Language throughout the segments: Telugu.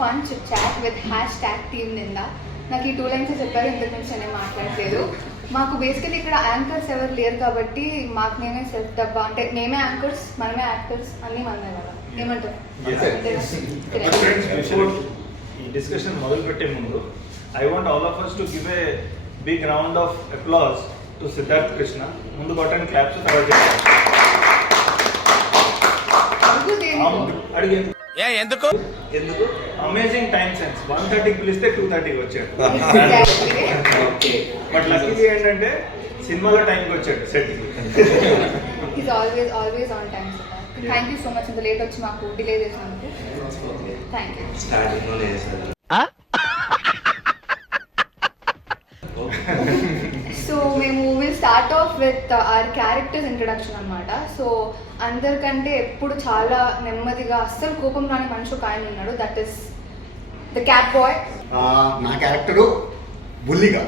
Fun chat with #teamninda. నాకు ఈ 2 lines చెప్పారు, ఇంతకు నుంచి నేను మాట్లాడలేదు. మాకు బేసికలీ ఇక్కడ యాంకర్స్ ఎవరు లేరు కాబట్టి మాకు నేనే సెల్ఫ్ డబ్బా, అంటే మేమే యాంకర్స్ మనమే యాక్టర్స్ అన్నీ మనమే కదా. ఏమంటారు? ఈ డిస్కషన్ మొదలు పెట్టే ముందు I want all of us to give a big round of applause to Siddharth Krishna. ముందు కొట్టండి క్లాప్స్, తర్వాత అడిగేందుకు ఎందుకు అమేజింగ్ టైం సెన్స్. 1:30కి పిలిస్తే 2:30కి వచ్చాడు. బట్ లక్కీ ఏంటంటే సినిమాలో టైంకి వచ్చాడు సెట్కి. Is always on time. Thank you so much, ఇంత లేట్ వచ్చి మాకు డిలే చేసినందుకు థ్యాంక్ యూ. సో మేము will start of with our characters introduction అనమాట. సో అందరికంటే ఎప్పుడు చాలా నెమ్మదిగా అస్సలు కోపం రాని మనిషి ఒక ఆయన ఉన్నాడు, that is the cat boy. నా క్యారెక్టరు బుల్లిగా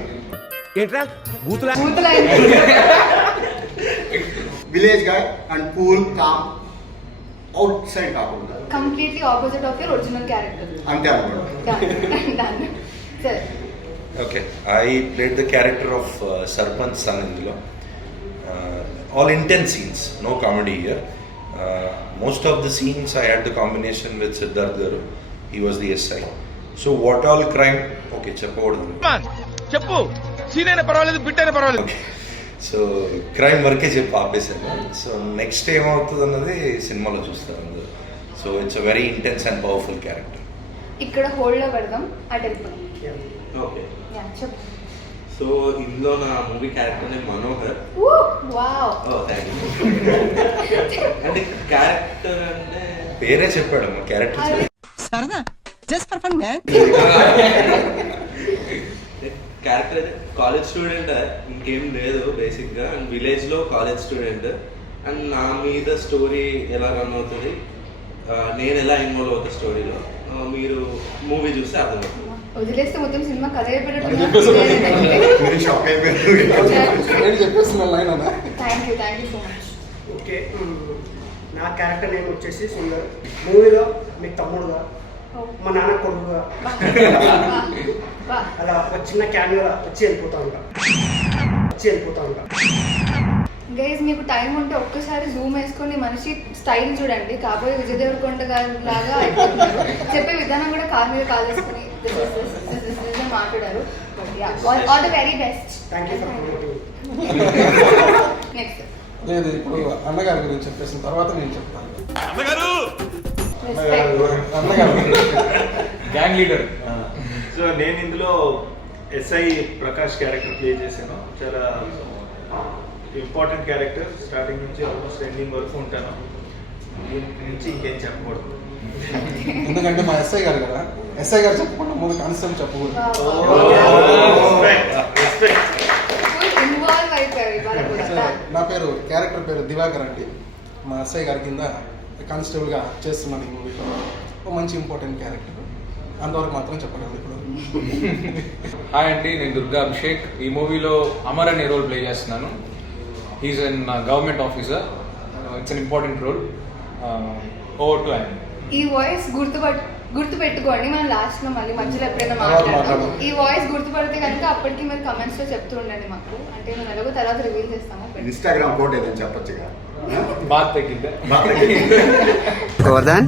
village guy and cool calm outside కాకుండా completely opposite of your original character. అంతే అనుకోండి. సరే. Okay, I played the character of Sarpanch son indulo. All intense scenes, no comedy here. Most of the scenes I had the combination with Siddharth Garu. He was the SI. So what all crime? Okay, cheppodu. Cheppu. Scene aina parvaledu, bit aina parvaledu. Okay. So crime work cheppu aapesanu. So next time avutadu annadi cinema lo chustaru andaru. So it's a very intense and powerful character. ఇక్కడ హోల్డ్ లో పెడదాం, అటు వెళ్ళిపోతాం. ఓకే, చెప్పు. సో ఇందులో నా movie character name Manohar. Wow. Thank you. అంటే క్యారెక్టర్ అంటే పేరే చెప్పాడు, మా క్యారెక్టర్ సరదా just for fun man. Character అయితే కాలేజ్ స్టూడెంట్, ఇంకేం లేదు బేసిక్గా. అండ్ విలేజ్లో కాలేజ్ స్టూడెంట్. అండ్ నా మీద స్టోరీ ఎలా రన్ అవుతుంది, నేను ఎలా ఇన్వాల్వ్ అవుతా స్టోరీలో, మీరు మూవీ చూస్తే అర్థమవుతుంది. వదిలేస్తే మొత్తం సినిమా కథ షాక్ అయిపోయారు. Thank you so much. Okay, నా క్యారెక్టర్ నేమ్ వచ్చేసి సుందర్. మూవీలో మీకు తమ్ముడుగా, మా నాన్న కొడుకుగా అలా ఒక చిన్న క్యామెరా వచ్చి వెళ్ళిపోతా ఉంటా. గైస్, మీకు టైం ఉంటే ఒక్కసారి జూమ్ వేసుకొని మనిషి స్టైల్ చూడండి. కాబోయే విజయ్ దేవరకొండ గారి లాగా అయిపోతున్నారు. చెప్పే విధానం కూడా కార్ మీద కాల్ చేసుకుని మాట్లాడారు. All the very best. Thank you for promoting. Next లేదు, ఇప్పుడు అన్నగారి గురించి చెప్పేసిన తర్వాత నేను చెప్తాను. అన్నగారు గ్యాంగ్ లీడర్. సో నేను ఇందులో ఎస్ఐ ప్రకాష్ క్యారెక్టర్ ప్లే చేశాను. చాలా ఇంపార్టెంట్ క్యారెక్టర్. స్టార్టింగ్ నుంచి ఆల్మోస్ట్ ఎండింగ్ వరకు ఉంటాను. దీని నుంచి ఇంకేం చెప్పకూడదు, ఎందుకంటే మా ఎస్ఐ గారు కదా. ఎస్ఐ గారు చెప్పకుండా ముందు కానిస్టేబుల్ చెప్పకూడదు. నా పేరు క్యారెక్టర్ పేరు దివాకర్ అండి. మా ఎస్ఐ గారి కింద కానిస్టేబుల్గా చేస్తున్నాను ఈ మూవీలో. ఒక మంచి ఇంపార్టెంట్ క్యారెక్టర్, అంతవరకు మాత్రం చెప్పగలను ఇప్పుడు. హాయ్ అండి, నేను దుర్గా అభిషేక్. ఈ మూవీలో అమర్ అనే రోల్ ప్లే చేస్తున్నాను. He's an government officer. It's an important role. Over to ఆయన. ఈ వాయిస్ గుర్తుపెట్టుకోండి. మనం లాస్ట్ లో మళ్ళీ మధ్యలో ఎప్పుడైనా మాట్లాడతాం. ఈ వాయిస్ గుర్తుపడితే కనుక అప్పటికి మీరు కమెంట్స్ లో చెప్తూ ఉండండి మాకు. అంటే మేము ఎలాగో తర్వాత రివీల్ చేస్తాము. ఇన్స్టాగ్రామ్ కోడ్ ఏదని చెప్పొచ్చుగా. బాత్ తగ్గిద్దా? గోవర్ధన్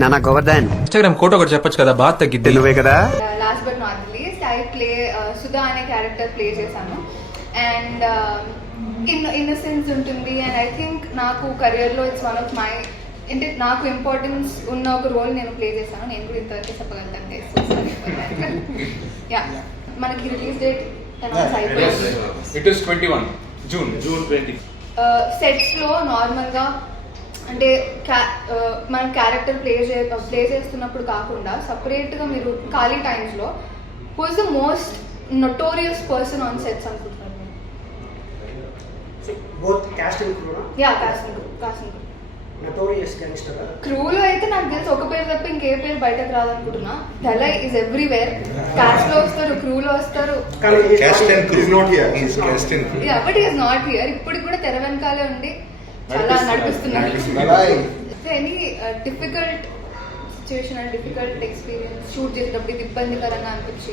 నానా గోవర్ధన్ ఇన్స్టాగ్రామ్ కోట ఒకటి చెప్పొచ్చు కదా, బాత్ తగ్గిద్ది. నువ్వే కదా. Last but not least, I play Sudha అనే క్యారెక్టర్ ప్లే చేశాను. అండ్ ఇన్నసెన్స్ ఉంటుంది. అండ్ ఐ థింక్ నాకు కెరియర్లో ఇట్స్ వన్ ఆఫ్ మై, అంటే నాకు ఇంపార్టెన్స్ ఉన్న ఒక రోల్ నేను ప్లే చేశాను. నేను కూడా ఇంతవరకు చెప్పగలుగుతాను. యా, మనకి రిలీజ్ డేట్ అనౌన్స్ అయిపోయింది. It is 21 June 20. సెట్స్ లో నార్మల్ గా అంటే మనం క్యారెక్టర్ ప్లే చేస్తున్నప్పుడు కాకుండా సపరేట్ గా మీరు ఖాళీ టైమ్స్ లో who is the most notorious person on sets అనుకుంటున్నారు? Both cast and crew. Yeah, casting notorious gangster. క్రూలో అయితే నాకు తెలిసి ఒక పేరు తప్ప ఇంకే పేరు బయటకు రాదనుకుంటున్నా. Dalai is everywhere. కాస్ట్ లో వస్తారు, క్రూలో వస్తారు. But is not here. ఇప్పుడు కూడా తెర వెనకాలే ఉండి చాలా నడిపిస్తున్నారు. Any difficult situation and difficult experience shoot చేసేటప్పుడు ఇది ఇబ్బందికరంగా అనిపించి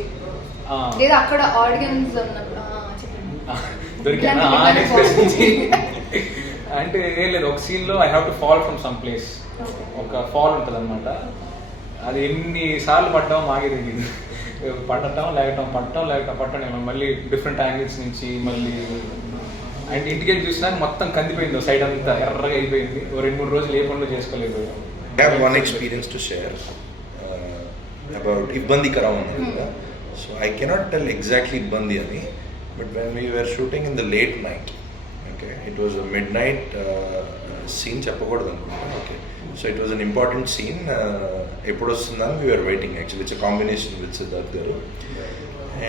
ఆ. లేదా అక్కడ ఆడియన్స్ ఉన్నప్పుడు చెప్పండి. దొరికానా ఇలాంటి ఎక్స్ప్రెషన్ అంటే ఏం లేదు, ఒక సీన్ లో I have to fall from some place. Okay. ఒక ఫాల్ ఉంటుంది అనమాట, అది ఎన్నిసార్లు పడ్డాం మాకే తెలియదు. పడటం లేకటం మళ్ళీ డిఫరెంట్ యాంగిల్స్ నుంచి మళ్ళీ అండ్ ఇంటికి వెళ్ళి చూసినా మొత్తం కందిపోయింది, సైడ్ అంతా ఎర్రగా అయిపోయింది. 2-3 రోజులు ఏ పనులు చేసుకోలేదు. I have one experience to share about Ibbandi Karam. So I cannot tell exactly Ibbandi ani, but when we were shooting in the late night, okay, it was a midnight scene cheppakodadu anukunta. Okay, so it was an important scene. Eppudu vastundani we were waiting, actually it's a combination with Siddharth garu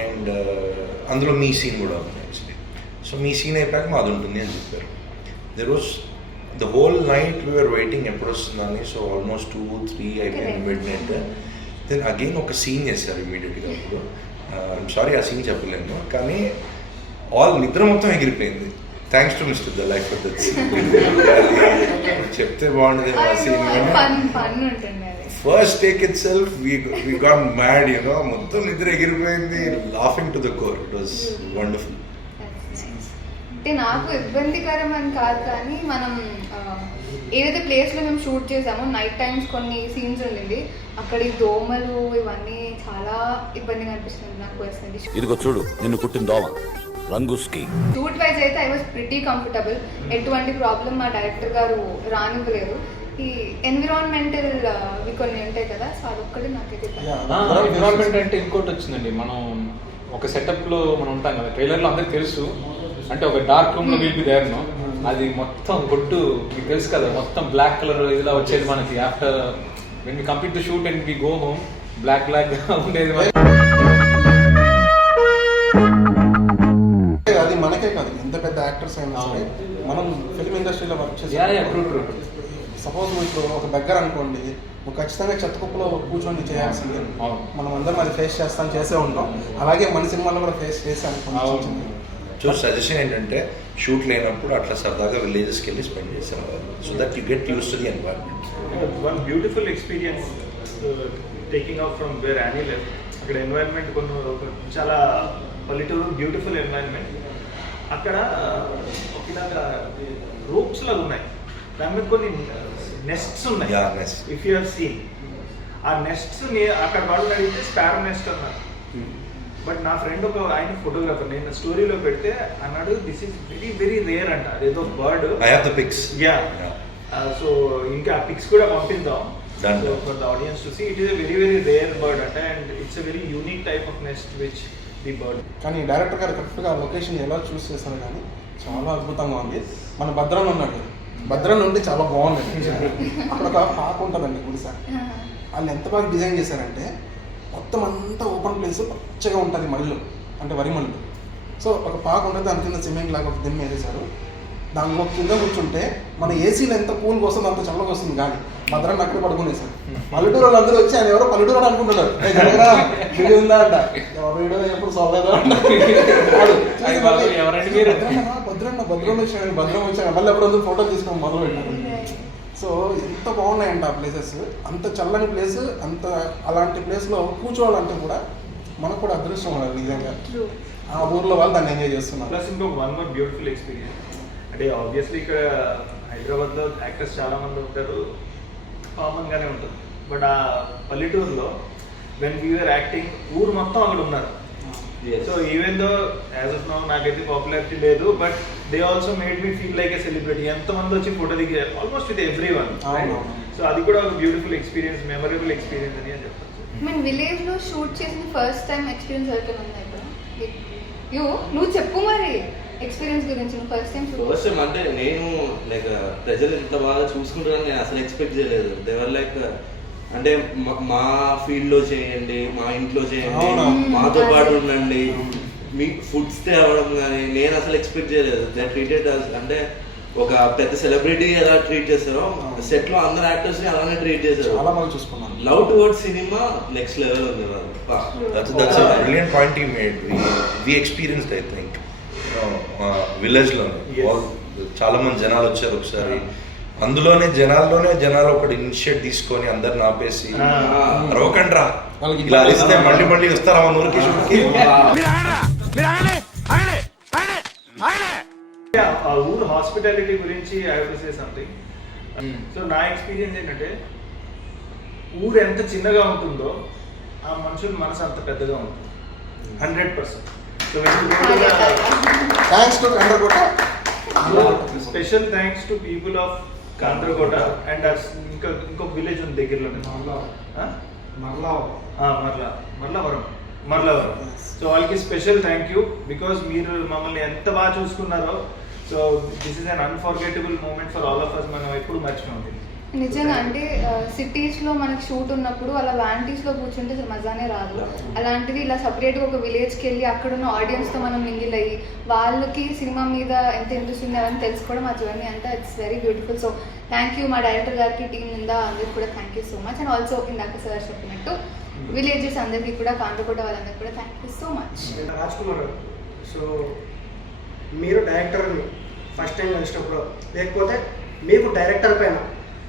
and అందులో మీ సీన్ కూడా ఉంది యాక్చువల్లీ. సో మీ సీన్ అయిపోయాక మాది ఉంటుంది అని చెప్పారు. There was the whole night we're waiting ఎప్పుడు వస్తుందని. సో ఆల్మోస్ట్ 2-3 అయిపోయింది మిడ్ నైట్. దెన్ అగైన్ ఒక సీన్ చేశారు ఇమీడియట్గా. అప్పుడు ఐమ్ సారీ ఆ సీన్ చెప్పలేను, కానీ నిద్ర మొత్తం ఎగిరిపోయింది. Thanks to mister the life for that scene. చెప్తే బాగుండేది ఆ సీన్. ఫన్ ఉంటుంది అది. First take itself we got mad, you know, మొత్తం నిద్ర ఎగిరిపోయింది, laughing to the core. It was wonderful. అంటే నాకు ఇబ్బందికరం అని కాదు, కానీ మనం ఏదైతే ప్లేస్లో మేము షూట్ చేసామో నైట్ టైమ్స్ కొన్ని సీన్స్ ఉండింది, అక్కడ ఈ దోమలు ఇవన్నీ చాలా ఇబ్బందిగా అనిపిస్తుంది నాకు పర్సనలీ. ఇదిగో చూడు నిన్ను కుట్టిన దోమ రంగుస్కి. షూట్ వైజ్ అయితే ఐ వాజ్ ప్రిటీ కంఫర్టబుల్. ఎటువంటి ప్రాబ్లం మా డైరెక్టర్ గారు రానివ్వలేదు. ఈ ఎన్విరాన్మెంటల్ కొన్ని ఉంటాయి కదా, సో అదొక్కటి నాకైతే ఎన్విరాన్మెంట్ అంటే ఇంకోటి వచ్చిందండి. మనం ఒక సెటప్లో మనం ఉంటాం కదా, ట్రైలర్లో అందరికి తెలుసు. అంటే ఒక డార్క్ రూమ్లో వీల్ బి దేర్ నో, అది మొత్తం కొట్టు మీకు తెలుసు కదా, మొత్తం బ్లాక్ కలర్ ఇలా వచ్చేది మనకి. After when we complete to shoot and we go home black ఉండేది. అది మనకే కాదు, ఎంత పెద్ద యాక్టర్స్ అయినా సరే మనం ఫిల్మ్ ఇండస్ట్రీలో వర్క్ చేసి సపోజ్ ఇప్పుడు ఒక దగ్గర అనుకోండి, ఖచ్చితంగా చెత్తకుప్పలో కూర్చొని చేయాల్సిందే. మనం అందరం అది ఫేస్ చేసే ఉంటాం. అలాగే మన సినిమాలో కూడా ఫేస్ చేసాను. సో సజెషన్ ఏంటంటే షూట్ లేనప్పుడు అట్లా సరదాగా విలేజెస్కి వెళ్ళి స్పెండ్ చేసాం, so that you get use to the environment. One beautiful experience taking off from where any left. అక్కడ ఎన్వైరన్మెంట్ చాలా పల్లెటూరు, బ్యూటిఫుల్ ఎన్వైరన్మెంట్. అక్కడ ఒకలాగా రూప్స్ లాగా ఉన్నాయి, దాని మీద కొన్ని నెస్ట్స్ ఉన్నాయి. ఇఫ్ యూ హావ్ సీన్ ఆ నెస్ట్స్ అక్కడ వాళ్ళు అడిగితే స్పారో నెస్ట్ అన్నారు. బట్ నా ఫ్రెండ్ ఆయన ఫోటోగ్రాఫర్, నేను స్టోరీలో పెడితే అన్నాడు this is very very rare అంట. అదేదో bird. I have the pics. Yeah, so ఇంకా ఆ పిక్స్ కూడా పంపిద్దాం for the audience to see. It is a very very rare bird అంట, and it's a very unique type of nest which the bird. కానీ డైరెక్టర్ గారు కరెక్ట్గా లొకేషన్ ఎలా చూస్ చేశారు, కానీ చాలా అద్భుతంగా ఉంది. మన భద్రాన్ని ఉన్నాడు, భద్రాన్ని ఉంటే చాలా బాగుంది. అక్కడ ఒక పాక ఉంటుందండి గుడిసె, వాళ్ళు ఎంత బాగా డిజైన్ చేశారంటే మొత్తం అంతా ఓపెన్ ప్లేస్, పచ్చగా ఉంటుంది మళ్ళు, అంటే వరి మళ్ళు. సో ఒక పాక ఉంటుంది, దాని కింద సిమెంట్ లాగా ఒక దిమ్మ వేసేశారు. దానిలో కింద కూర్చుంటే మన ఏసీలో ఎంత కూల్గా వస్తుందో అంత చల్లగా వస్తుంది. కానీ భద్రాన్ని అక్కడ పడుకునేసారు. పల్లెటూరు వాళ్ళు అందరూ వచ్చి ఆయన ఎవరో పల్లెటూరు అని అనుకుంటున్నారు. వీడియో ఉందా అంట, వీడియో ఎప్పుడు సోలేదా భద్రం వచ్చాను మళ్ళీ ఎప్పుడు ఫోటోలు తీసుకోవడం మొదలు పెట్టారు. సో ఎంత బాగున్నాయంట ఆ ప్లేసెస్, అంత చల్లని ప్లేస్, అంత అలాంటి ప్లేస్లో కూర్చోవాలంటే కూడా మనకు కూడా అదృష్టం ఉండాలి నిజంగా. ఆ ఊర్లో వాళ్ళు దాన్ని ఎంజాయ్ చేస్తున్నారు. ప్లస్ ఇంకొక వన్ మోర్ బ్యూటిఫుల్ ఎక్స్పీరియన్స్ అంటే ఆబ్వియస్లీ ఇక్కడ హైదరాబాద్లో యాక్టర్స్ చాలా మంది ఉంటారు, కామన్గానే ఉంటుంది. బట్ ఆ పల్లెటూరులో వెన్ వీఆర్ యాక్టింగ్ ఊరు మొత్తం అక్కడ ఉన్నారు. So even though as of now నాకైతే పాపులారిటీ లేదు, but they also made me feel like a celebrity. ఎంతమంది వచ్చి ఫోటో దిగారు almost with every one. So అది కూడా ఒక బ్యూటిఫుల్ ఎక్స్పీరియన్స్, మెమరబుల్ ఎక్స్పీరియన్స్ అని చెప్తాను. మేము విలేజ్లో షూట్ చేసిన ఫస్ట్ టైం ఎక్స్పీరియన్స్ ఎవరికైనా ఉందా ఇప్పుడు? నువ్వు చెప్పు మరి ఎక్స్పీరియన్స్ గురించి. ఫస్ట్ టైం అంటే నేను లైక్ ప్రజలు ఇంత బాగా చూసుకుంటారని నేను అసలు ఎక్స్పెక్ట్ చేయలేదు. దేవర్ లైక్ అంటే మా ఫీల్డ్ లో చేయండి, మా ఇంట్లో చేయండి, మాతో పాటు ఉండండి, మీకు ఫుడ్స్ తేవడం కానీ నేను అసలు ఎక్స్పెక్ట్ చేయలేదు. దే ట్రీటెడ్ అంటే ఒక పెద్ద సెలబ్రిటీ ఎలా ట్రీట్ చేస్తారో సెట్ లో అందరు యాక్టర్స్ ని అలానే ట్రీట్ చేశారు. చాలా మంది చూసుకున్నాను. Love towards cinema next level ఉంది. That's a brilliant point you made. We experienced, I think, village లో చాలా మంది జనాలు వచ్చారు ఒకసారి. అందులోనే జనాలు ఒకటి ఇనిషియేట్ తీసుకొని అందరిని ఆపేసి రోకండి రా వాళ్ళకి ఇలా ఇస్తే మళ్ళీ వస్తారా మన ఊరికి షూట్కి? ఆ ఊరు హాస్పిటాలిటీ గురించి I have to say something. So నా ఎక్స్పీరియన్స్ ఏంటంటే ఊరు ఎంత చిన్నగా ఉంటుందో ఆ మనుషుల మనసు అంత పెద్దగా ఉంటుంది 100%. So thanks to Kandrakota. Special thanks to people of Kandrakota and ఇంకొక విలేజ్ ఉంది దగ్గరలోనే మర్లవరం. సో వాళ్ళకి స్పెషల్ థ్యాంక్ యూ బికాస్ మీరు మమ్మల్ని ఎంత బాగా చూసుకున్నారో. So this is an unforgettable moment for all of us. మనం ఎప్పుడు మర్చిపోయింది నిజంగా. అంటే సిటీస్లో మనకి షూట్ ఉన్నప్పుడు అలా వ్యాంటీస్లో కూర్చుంటే అసలు మజానే రాదు. అలాంటిది ఇలా సపరేట్గా ఒక విలేజ్కి వెళ్ళి అక్కడున్న ఆడియన్స్తో మనం మింగిల్ అయ్యి వాళ్ళకి సినిమా మీద ఎంత ఇంట్రెస్ట్ ఉంది అవన్నీ తెలుసుకోవడం ఆ జర్నీ అంతా it's very beautiful. So thank you మా డైరెక్టర్ గారికి, టీమ్ నిందా అందరికి కూడా thank you so much. And also ఇందాక సార్ చెప్పినట్టు విలేజెస్ అందరికీ కూడా, కాండ్రకోట వాళ్ళందరికీ కూడా thank you so much. Raj Kumar గారు, సో మీరు డైరెక్టర్ని ఫస్ట్ టైం కలిసినప్పుడు లేకపోతే మీకు డైరెక్టర్ పైన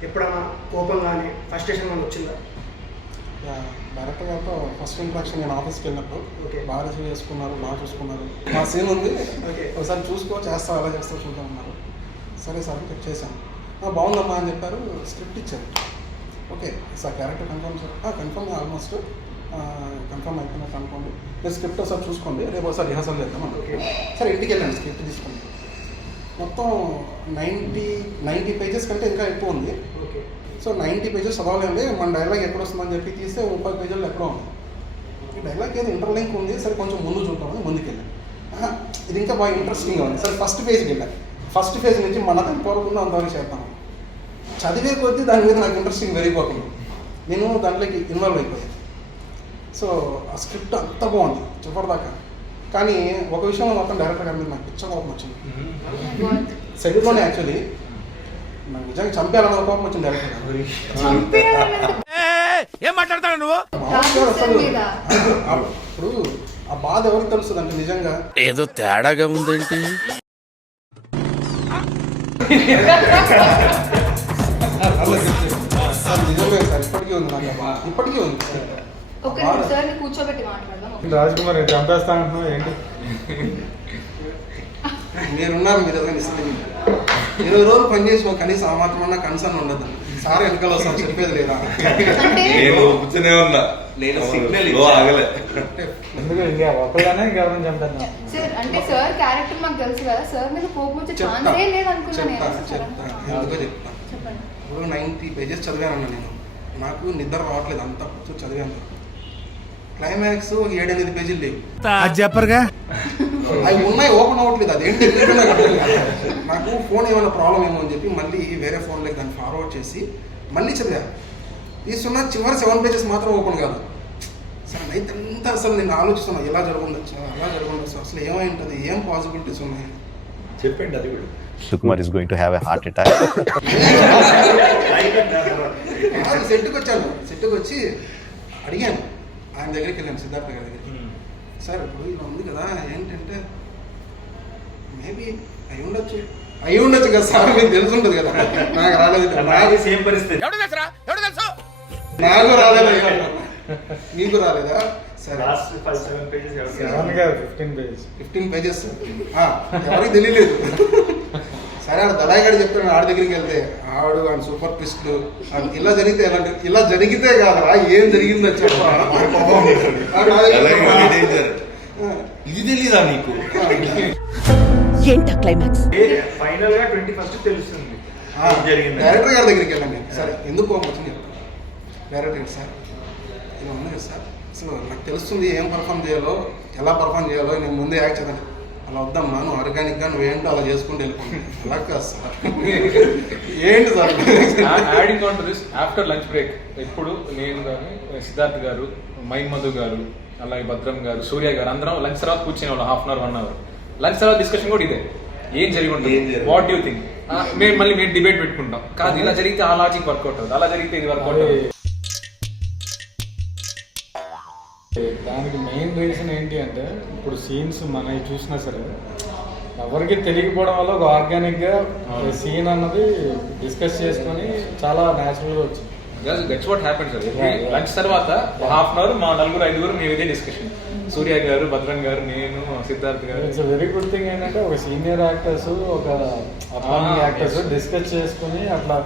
ఎప్పుడైనా కోపం కానీ ఫ్రస్ట్రేషన్ కానీ వచ్చిందా? డైరెక్టర్ గారితో ఫస్ట్ ఇంట్రాక్షన్ నేను ఆఫీస్కి వెళ్ళినప్పుడు ఓకే. బాగా రిసీవ్ చేసుకున్నారు, బాగా చూసుకున్నారు. మా సీన్ ఉంది, ఓకే. ఒకసారి చూసుకో, చేస్తావు, అలా చేస్తావు చూద్దాం అన్నారు. సరే సార్ చెక్ చేశాను. బాగుందమ్మా అని చెప్పారు. స్క్రిప్ట్ ఇచ్చారు. Okay sir character confirm almost confirm అయిపోయినట్టు అనుకోండి. మీరు స్క్రిప్ట్ ఒకసారి చూసుకోండి, రేపు ఒకసారి రిహార్సల్ చేద్దాం అన్నారు. ఓకే. సరే ఇంటికి వెళ్ళండి, స్క్రిప్ట్ తీసుకోండి. మొత్తం 90 పేజెస్ కంటే ఇంకా ఎక్కువ ఉంది. ఓకే. సో 90 పేజెస్ చదవలేండి, మన డైలాగ్ ఎక్కడ వస్తుందని చెప్పి తీస్తే 30 పేజీలు ఎక్కడో ఉంది. ఈ డైలాగ్ ఏదో ఇంటర్లింక్ ఉంది, సరే కొంచెం ముందు చూద్దామని ముందుకు వెళ్ళాను. ఇది ఇంకా బాగా ఇంట్రెస్టింగ్గా ఉంది. సరే ఫస్ట్ పేజ్కి వెళ్ళాను. ఫస్ట్ పేజ్ నుంచి మనకు కోరుకుందా అంతవరకు చేద్దాం. చదివే కొద్దీ దాని మీద నాకు ఇంట్రెస్టింగ్ పెరిగిపోతుంది. నేను దాంట్లోకి ఇన్వాల్వ్ అయిపోయాను. సో ఆ స్క్రిప్ట్ అంత బాగుంది చివరిదాకా. కానీ ఒక విషయంలో మొత్తం డైరెక్టర్ గారి మీద నాకు పిచ్చ కోపం వచ్చింది. సెట్లోనే యాక్చువల్లీ నాకు నిజంగా చంపేయాలన్న కోపం వచ్చింది డైరెక్టర్ గారు. ఏం మాట్లాడతాడు నువ్వు? ఇప్పుడు ఆ బాధ ఎవరికి తెలుస్తుంది అంటే నిజంగా ఏదో తేడాగా ఉందేంటి? నిజమే సార్, ఇప్పటికీ ఉంది నాకు ఆ బాధ. ఇప్పటికీ ఉంది సార్. ఒక సార్ కూర్చోబెట్టి మాట్లాడదాం. రాజ్ కుమార్ చంపేస్తా అంటున్నావు ఏంటి? మీరున్నారు, మీరు ఏదైనా ఇస్తుంది. 20 రోజులు పనిచేసి కనీసం ఆ మాత్రం కన్సర్న్ ఉండదు. సార్ వెనకాల వస్తాను చెప్పేది లేదా? నేను ఒప్పుతూనే ఉన్నా, నేను సిగ్నల్ ఆగలే. సార్ అంటే సార్ క్యారెక్టర్ మాకు తెలుసు కదా, సార్ మీద కోపం వచ్చే ఛాన్సే లేదు అనుకున్నాను. ఎందుకో చెప్తాను. చెప్పండి. ఇప్పుడు 90 పేజెస్ చదివానన్నా నేను. నాకు నిద్ర రావట్లేదు, అంతా కూర్చొని చదివాను. క్లైమాక్స్ 7-8 పేజీలు లేవు. చెప్పరుగా అవి ఉన్నాయి, ఓపెన్ అవ్వట్లేదు. అదేంటి నాకు ఫోన్ ఏమైనా ప్రాబ్లం ఏమో అని చెప్పి మళ్ళీ వేరే ఫోన్లోకి దాన్ని ఫార్వర్డ్ చేసి మళ్ళీ చదివా. తీసుకున్న చివరి 7 పేజెస్ మాత్రం ఓపెన్ కాదు. సరే నైట్ అంతా అసలు నేను ఆలోచిస్తున్నాను, ఎలా జరుగుండొచ్చు, అలా జరుగుండొచ్చు, అసలు ఏమై ఉంటుంది, ఏం పాసిబిలిటీస్ ఉన్నాయి చెప్పండి. అది కూడా Sukumar is going to have a heart attack. సెట్కి వచ్చాను. సెట్కి వచ్చి అడిగాను, ఆయన దగ్గరికి వెళ్ళాను, సిద్ధార్థ గారి దగ్గరికి. సార్ ఇప్పుడు ఇలా ఉంది కదా, ఏంటంటే మేబీ అయి ఉండొచ్చు కదా సార్, మీకు తెలిసి ఉంటుంది కదా. నాకు రాలేదు, సేమ్ పరిస్థితి. నాకు రాలేదు, మీకు రాలేదా? సరే 15 పేజెస్ ఎవరికి తెలియలేదు. సరే ఆడ దళాయిగాడు చెప్తాను, ఆడ దగ్గరికి వెళ్తే ఆడు ఆయన సూపర్ ట్విస్ట్లు ఇలా జరిగితే ఇలా జరిగితే కాదురా ఏం జరిగిందో చెప్పరా. ఇది తెలీదా నీకు? ఏంటా క్లైమాక్స్? ఫైనల్ గా 21st తెలుస్తుంది జరిగింది. డైరెక్టర్ గారి దగ్గరికి వెళ్ళండి. సరే ఎందుకు కోపం వచ్చింది చెప్తాను. డైరెక్టర్ గారు సార్ ఇలా ఉంది కదా సార్, అసలు నాకు తెలుస్తుంది ఏం పర్ఫామ్ చేయాలో, ఎలా పర్ఫామ్ చేయాలో, నేను ముందే యాక్ట్ చేద్దాను. అలా వద్దమ్మా, నువ్వు ఆర్గానిక్గా నువ్వేంటో అలా చేసుకుంటూ వెళ్ళిపోయింది. అలా కాదు సార్, ఏంటి sir. Adding on to this, after lunch break ఎప్పుడు నేను కానీ సిద్ధార్థ్ గారు, మైన్ మధు గారు, అలాగే భద్రం గారు, సూర్య గారు అందరం లంచ్ తర్వాత కూర్చునే వాళ్ళు 1/2 hour 1 hour. లంచ్ తర్వాత డిస్కషన్ కూడా ఇదే, ఏం జరిగి ఉంటుంది, వాట్ డూ థింక్. మేము డిబేట్ పెట్టుకుంటాం. కాదు ఇలా జరిగితే ఆ లాజిక్ వర్కౌట్ అవుతుంది, అలా జరిగితే ఇది వర్కౌట్ అవుతుంది. దానికి మెయిన్ రీజన్ ఏంటి అంటే ఇప్పుడు సీన్స్ మనవి చూసినా సరే ఎవరికి తెలియకపోవడం వల్ల ఒక ఆర్గానిక్గా సీన్ అన్నది డిస్కస్ చేసుకొని చాలా న్యాచురల్గా వచ్చింది. That's what happen sir. Lunch తర్వాత హాఫ్ అన్ అవర్ మా 4-5 మేము ఇదే డిస్కషన్. సూర్య గారు, భద్రన్ గారు, నేను, సిద్ధార్థ్ గారు. ఇట్స్ వెరీ గుడ్ థింగ్ ఏంటంటే ఒక సీనియర్ యాక్టర్స్, ఒక అప్కమింగ్ యాక్టర్స్ డిస్కస్ చేసుకుని అట్లా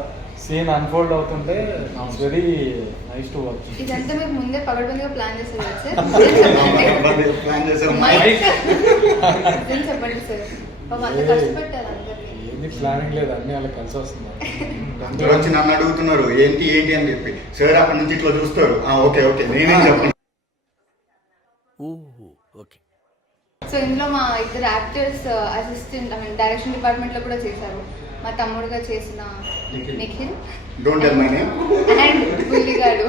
సీన్ అన్ఫోల్డ్ అవుతుంటే it's very nice to watch. ఇదంతా మీరు ముందే పగడబందిగా ప్లాన్ చేశారు కదా సార్? ప్లాన్ చేసాం. చెప్పండి సార్, అంత కష్టపెట్టారు అందరికీ. ఏది ప్లానింగ్ లేదు, అన్నీ అలా కలిసి వస్తుంది. అందరూ వచ్చి నన్ను అడుగుతున్నారు ఏంటి అని చెప్పి. సార్ అప్పటి నుంచి ఇట్లా చూస్తారు. ఓకే నేనేం చెప్పను. సో ఇందులో మా ఇద్దరు యాక్టర్స్ అసిస్టెంట్ డైరెక్షన్ డిపార్ట్మెంట్ లో కూడా చేశారు. మా తమ్ముడుగా చేసిన Nikhil, don't tell my name, and బుల్లిగాడు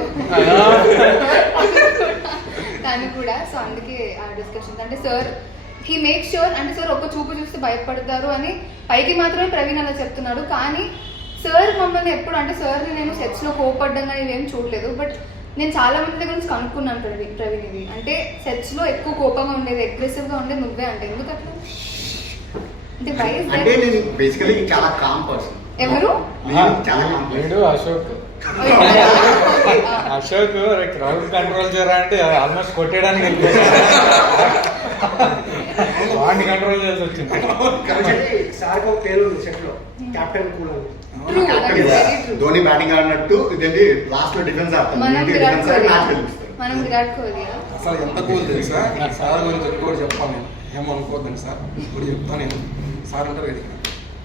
తను కూడా. సో అందుకే ఆ డిస్కషన్స్ అంటే సార్ హీ మేక్ ష్యూర్, అంటే సార్ ఒక్క చూపు చూస్తే భయపడతారు అని పైకి మాత్రమే ప్రవీణ్ అలా చెప్తున్నాడు. కానీ సార్ మమ్మల్ని ఎప్పుడు అంటే సార్ని నేను సెట్స్ లో కోపడ్డం కానీ ఇవేం చూడలేదు. బట్ నేను చాలా మంది దగ్గర నుంచి కనుక్కున్నాను ప్రవీణ్ ఇది అంటే సెట్స్ లో ఎక్కువ కోపంగా ఉండేది, అగ్రెసివ్ గా ఉండేది నువ్వే అంటే ఎందుకు అట్లా? అంటే నేను బేసికలీ చాలా కామ్ పర్సన్. ఎవరు? చాలా కామ్. వీడు అశోక్. అశోక్ క్రౌడ్ కంట్రోల్ చేయరా అంటే ఆల్మోస్ట్ కొట్టేయడానికి వాడిని కంట్రోల్ చేయాల్సి వచ్చింది. సార్కి ఒక పేరు ఉంది సెట్ లో, కెప్టెన్ కూల్ అని. ధోని బ్యాటింగ్ ఆడినట్టు ఇదేంటి లాస్ట్ లో డిఫెన్స్ ఆడతాం. మనం విరాట్ కోహ్లీ. అసలు ఎంత కూల్ తెలుసా? సార్ గురించి కూడా చెప్పాను నేను, ఏమనుకోద్దండి సార్, ఇప్పుడు చెప్తాను నేను. సార్ అంటారు కదా,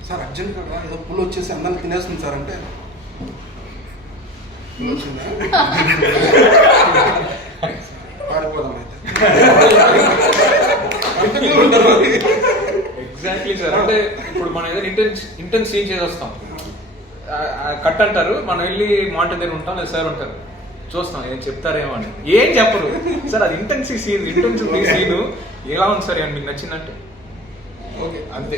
సార్ అర్జెంట్ కదా ఏదో పుల్ వచ్చేసి అందరిని తినేస్తుంది సార్ అంటే వచ్చిందా పారిపోదాం అయితే. Exactly sir. అంటే ఇప్పుడు మనం ఏదైనా ఇంటెన్స్ సీన్ చేసి వస్తాం, కట్ అంటారు, మనం వెళ్ళి మానిటర్ దగ్గర ఉంటాం, లేదా సార్ ఉంటారు, చూస్తాం ఏం చెప్తారేమో అని. ఏం చెప్పరు సార్, అది ఇంటెన్సివ్ సీన్ ఎలా ఉంది సార్, ఏమన్నా మీకు నచ్చిందంటే అంతే.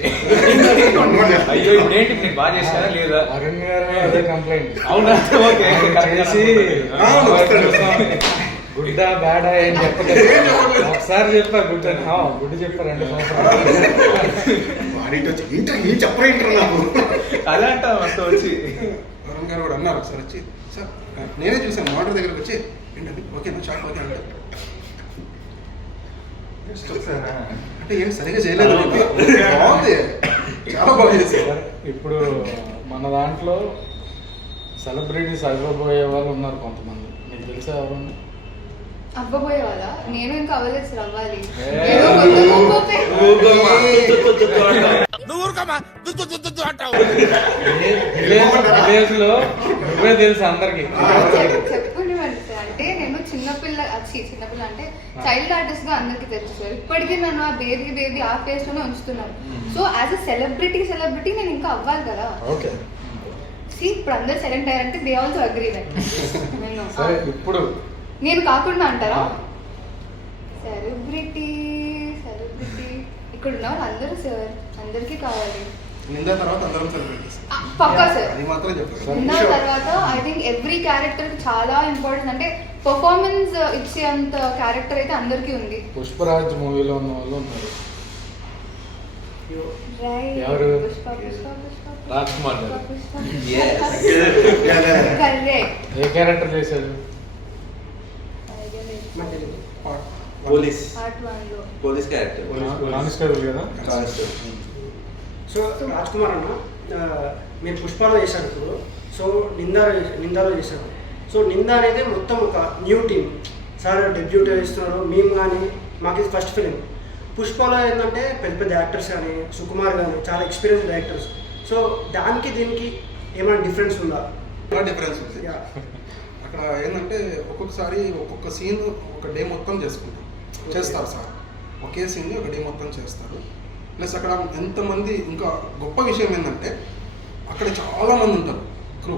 అయ్యో ఇప్పుడు ఏంటి నేను బాగా చేశారా లేదా? అరుణ్ గారు అదే కంప్లైంట్. అవునా? ఓకే. గుడ్డ బ్యాడ్ అని చెప్పలేదు, ఒకసారి చెప్పా గుడ్ అని. గుడ్ చెప్పారండి. చెప్పరేంటారు నాకు అలా అంట మొత్తం వచ్చి. వరుణ్ గారు కూడా అన్నారు ఒకసారి వచ్చి, సార్ నేనే చూసాను మోటార్ దగ్గరకు వచ్చి ఏంటంటే ఓకే నా షాక్ ఓకే అంటే అంటే ఏంటి సరిగా చేయలేదు, బాగుంది, చాలా బాగా చేశారు. ఇప్పుడు మన దాంట్లో సెలబ్రిటీస్ అవ్వబోయే వాళ్ళు ఉన్నారు కొంతమంది, మీకు తెలుసా ఎవరు? అవ్వబోయే వాళ్ళ? నేను ఇంకా అవ్వలేదు సార్, అవ్వాలి. విలేజ్ లో నువ్వే తెలుసు అందరికి. చెప్పండి మరి సార్, అంటే నేను చిన్నపిల్ల అంటే చైల్డ్ ఆర్టిస్ట్ గా అందరికి తెలుసు సార్. ఇప్పటికీ నన్ను ఆ బేబీ ఆ ఫేస్ లోనే ఉంచుతున్నారు. సో యాజ్ అ సెలబ్రిటీ నేను ఇంకా అవ్వాలి కదా. ఇప్పుడు అందరు సైలెంట్ అయ్యారంటే దే ఆల్సో అగ్రీ. ఇప్పుడు నేను కాకుండా అంటారా? సెలబ్రిటీ ఇక్కడ ఉన్న వాళ్ళు అందరూ సార్, అందరికీ కావాలి. నిందా తర్వాత అందరం సెలబ్రిటీస్ పక్కా సార్. అది మాత్రం చెప్పారు. నిందా తర్వాత ఐ థింక్ ఎవ్రీ క్యారెక్టర్ చాలా ఇంపార్టెంట్. అంటే పర్ఫార్మెన్స్ ఇచ్చేంత క్యారెక్టర్ అయితే అందరికీ ఉంది. పుష్పరాజ్ మూవీలో ఉన్న వాళ్ళు ఉన్నారు. ఎవరు? రాజ్ కుమార్ గారు. ఏ క్యారెక్టర్ చేశారు? పోలీస్ క్యారెక్టర్, కానిస్టేబుల్ కదా. సో రాజ్ కుమార్ అన్న మీరు పుష్పలో చేశారు ఇప్పుడు. సో నిందాలో చేశారు. సో నిందా అనేది మొత్తం ఒక న్యూ టీమ్ సార్, డెబ్యూట్ ఇస్తున్నారు. మేము కానీ మాకు ఇది ఫస్ట్ ఫిలిం. పుష్పలో ఏంటంటే పెద్ద పెద్ద యాక్టర్స్ కానీ సుకుమార్ కానీ చాలా ఎక్స్పీరియన్స్ డైరెక్టర్స్. సో దానికి దీనికి ఏమైనా డిఫరెన్స్ ఉందా? డిఫరెన్స్ ఉంది. అక్కడ ఏంటంటే ఒక్కొక్కసారి ఒక్కొక్క సీన్ ఒక డే మొత్తం చేస్తారు సార్. ఒకే సీన్ని ఒక డే మొత్తం చేస్తారు. ప్లస్ అక్కడ ఎంతమంది, ఇంకా గొప్ప విషయం ఏంటంటే అక్కడ చాలామంది ఉంటారు క్రూ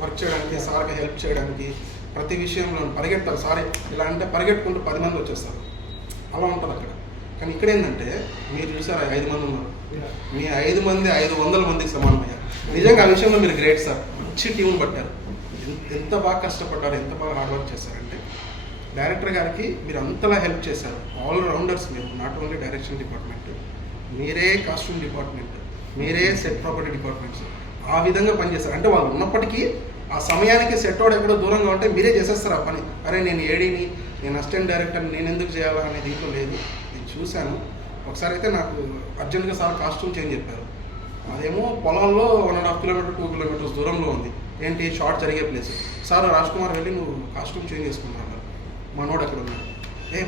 వర్క్ చేయడానికి, సార్కి హెల్ప్ చేయడానికి, ప్రతి విషయంలో పరిగెడతారు. సారీ ఇలా అంటే పరిగెట్టుకుంటూ 10 మంది వచ్చేస్తారు, అలా ఉంటుంది అక్కడ. కానీ ఇక్కడ ఏంటంటే మీరు చూసారు 5 మంది ఉన్నారు, మీ 5 మంది 500 మందికి సమానమయ్యారు. నిజంగా ఆ విషయంలో మీరు గ్రేట్ సార్. మంచి టీం పట్టారు, ఎంత బాగా కష్టపడ్డారు, ఎంత బాగా హార్డ్ వర్క్ చేశారంటే డైరెక్టర్ గారికి మీరు అంతలా హెల్ప్ చేశారు. ఆల్ రౌండర్స్ మీరు, నాట్ ఓన్లీ డైరెక్షన్ డిపార్ట్మెంట్, మీరే కాస్ట్యూమ్ డిపార్ట్మెంట్, మీరే సెట్ ప్రాపర్టీ డిపార్ట్మెంట్స్ ఆ విధంగా పనిచేస్తారు. అంటే వాళ్ళు ఉన్నప్పటికీ ఆ సమయానికి సెట్ వాడు ఎక్కడో దూరంగా ఉంటే మీరే చేసేస్తారు ఆ పని. అరే నేను ఏడీని, నేను అసిస్టెంట్ డైరెక్టర్ని, నేను ఎందుకు చేయాలా అనే దీంట్లో లేదు. నేను చూశాను ఒకసారి అయితే నాకు అర్జెంట్గా సార్ కాస్ట్యూమ్ చేంజ్ చెప్పారు. అదేమో పొలాల్లో 1.5 కిలోమీటర్ 2 కిలోమీటర్స్ దూరంలో ఉంది. ఏంటి షార్ట్ జరిగే ప్లేస్. సార్ రాజ్ కుమార్ వెళ్ళి నువ్వు కాస్ట్యూమ్ చేంజ్ చేసుకున్నాను అన్నారు. మనోడు ఎక్కడ ఉన్నాడు,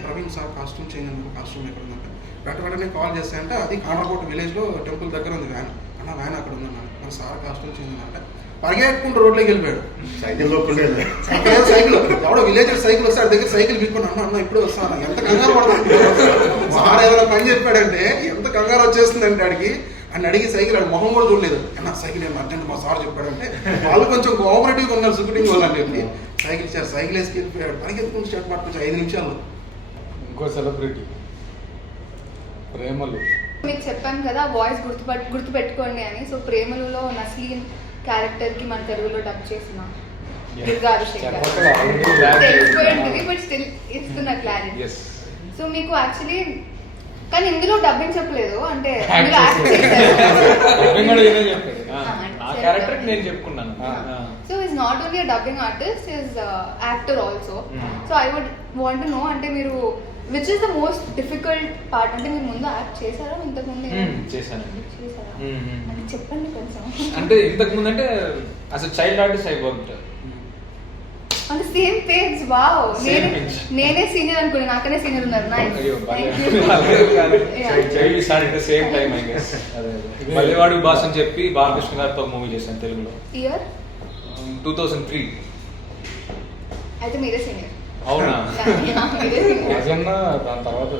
ప్రవీణ్ సార్ కాస్ట్యూమ్ చేంజ్ అన్నారు, కాస్ట్యూమ్ ఎక్కడ ఉందంటే వెంటనే కాల్ చేస్తే అంటే అది కానర్కోట విలేజ్లో టెంపుల్ దగ్గర ఉంది వ్యాన్. అన్న వ్యాన్ అక్కడ ఉందన్నాడు. మరి సార్ కాస్ట్యూమ్ చేంజ్ అంటే పరిగెట్టుకుంటూ రోడ్లోకి వెళ్ళిపోయాడు. సైకిల్ ఎవడో విలేజ్ సైకిల్ వస్తే దగ్గర సైకిల్ బిక్కుని అన్న ఇప్పుడు వస్తాను. ఎంత కంగారు పడుతుంది సార్, ఏదైనా పని చెప్పాడంటే ఎంత కంగారు వచ్చేస్తుందంటే ఆడికి. అని అడిగి సైకిల్ ఆడు మొహం కూడా చూడలేదు. అన్న సైకిల్ ఏమో అర్జెంట్ మా సార్ చెప్పాడంటే వాళ్ళు కొంచెం కోఆపరేటివ్గా ఉన్నారు షూటింగ్ వాళ్ళని చెప్పి సైకిల్ వేసుకు వెళ్ళిపోయాడు. పరిగెత్తుకుని స్టార్ట్ పట్టుకోవచ్చు 5 నిమిషాల్లో. ఇంకో సెలబ్రిటీ ప్రేమలు. మీకు చెప్పాను కదా వాయిస్ గుర్తుపెట్టుకోండి అని. సో ప్రేమలులో నస్లీన్ క్యారెక్టర్కి మన తెలుగులో డబ్ చేసిన దుర్గా అభిషేక్ తెలిసిపోయింది, బట్ స్టిల్ ఇస్తున్న క్లారిటీ. సో మీకు యాక్చువల్లీ కానీ ఇందులో డబ్బింగ్ చెప్పలేదు, అంటే ఇందులో యాక్ట్ చేశారు. So is not only a dubbing artist, is actor also. So I would want to know, అంటే మీరు which is the most difficult part? అంటే మీరు ముందు యాక్ట్ చేశారా ఇంతకు ముందు? చేశానండి. చేశారా? అంటే చెప్పండి కొంచెం. అంటే ఇంతకు ముందు అంటే as a child artist I worked on the same page. Wow, నేనే సీనియర్ అనుకున్నాను, నాకనే సీనియర్ ఉన్నారు. Nice, same time I guess. మల్లెవాడు బాస్ అని చెప్పి బాలకృష్ణ గారితో మూవీ చేశాను తెలుగులో. ఇయర్ 2003. అయితే మీరే సీనియర్. అవునా? దాని తర్వాత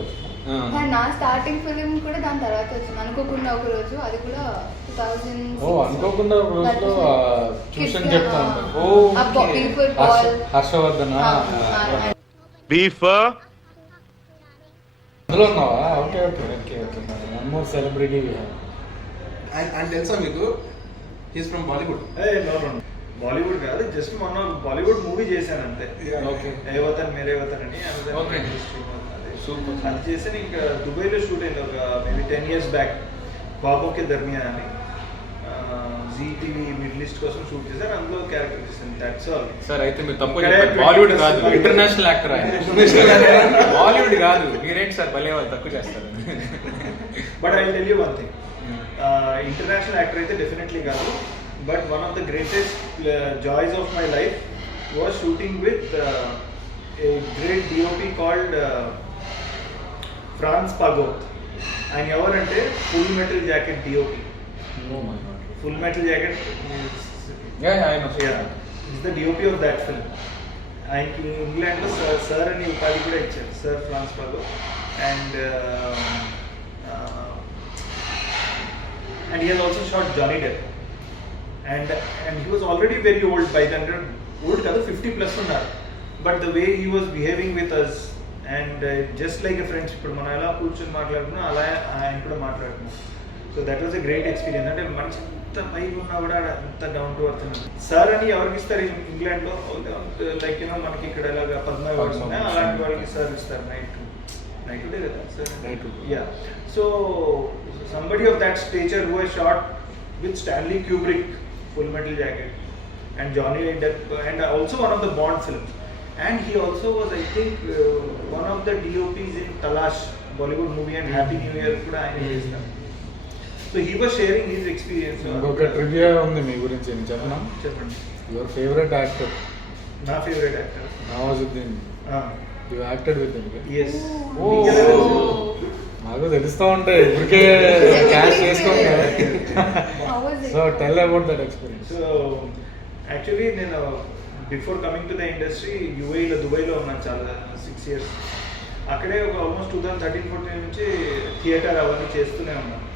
నా స్టార్టింగ్ ఫిలిం కూడా దాని తర్వాత వచ్చింది, అనుకోకుండా ఒక రోజు. అది కూడా 2000. అనుకోకుండా ఒక రోజులో ట్యూషన్ చెప్తా ఉంటాను. హర్షవర్ధన్ బీఫ్ అందులో ఉన్నావా? Okay okay okay okay. One more celebrity and తెలుసా మీకు, హీస్ ఫ్రమ్ బాలీవుడ్. బాలీవుడ్ కాదు, జస్ట్ మొన్న బాలీవుడ్ మూవీ చేశాను అంతే. ఏ వతన్ మేరే వతన్ అని. అది చేసి ఇంకా దుబాయ్లో షూట్ అయింది ఒక మేబీ 10 years బ్యాక్. బాబోకే దర్మియా అని ZTV మిడిల్ ఈస్ట్ కోసం షూట్ చేశారు. అందులో క్యారెక్టర్ చేశాను. That's all. సార్ అయితే మీరు తప్పు చెప్పారు. బాలీవుడ్ కాదు, ఇంటర్నేషనల్ యాక్టర్ ఆయన. బాలీవుడ్ కాదు. మీరేంటి సార్ భలే వాళ్ళు తక్కువ చేస్తారు. But I tell you one thing, international actor అయితే డెఫినెట్లీ కాదు. But one of the greatest joys of my life was shooting with a great DOP called France Pagot. ఆయన ఎవరంటే full metal jacket DOP. Full metal jacket is the DOP of that film. ఆయనకి ఇంగ్లాండ్లో సార్ అని ఉపాధి కూడా ఇచ్చారు, sir France Pagot. And he has also shot Johnny Depp. And he was already very old by then. Old kaadu 50+ unnaru. But the way he was behaving with us, and just like a friends, ఇప్పుడు మనం ఎలా కూర్చొని మాట్లాడుకున్నా అలా ఆయన కూడా మాట్లాడుకున్నాం. So that was a great experience. అంటే మంచి ఎంత పైగా ఉన్నా కూడా అంత డౌన్ టు ఎర్త్. సార్ అని ఎవరికి ఇస్తారు ఇంగ్లాండ్లో? లైక్ యూనో మనకి ఇక్కడ ఎలాగా పద్మ అవార్డ్స్ ఉన్నాయి, అలాంటి వాళ్ళకి సార్ ఇస్తారు. నైట్ డే కదా sir. Yeah. So somebody of that stature who has shot with Stanley Kubrick, Full Metal Jacket, and Johnny Depp, and also one of the Bond films. And he also was, I think, one of the DOPs in Talash, Bollywood movie, and Happy New Year kuda ayane chestam. So he was sharing his experience. ఇంకొక ట్రివియా ఉంది మీ గురించి, నేను చెప్పనా? చెప్పండి. Your favourite actor? నా favourite actor Nawazuddin. You acted with him? yes. నాకు తెలుస్తూ ఉంటాయి, ఇప్పటికే క్యాష్ చేసుకోండి. So tell about that experience. So actually నేను before coming to the industry యూఏఈలో దుబాయ్లో ఉన్నాను చాలా 6 years. అక్కడే ఒక ఆల్మోస్ట్ 2013-14 నుంచి థియేటర్ అవన్నీ చేస్తూనే ఉన్నాను.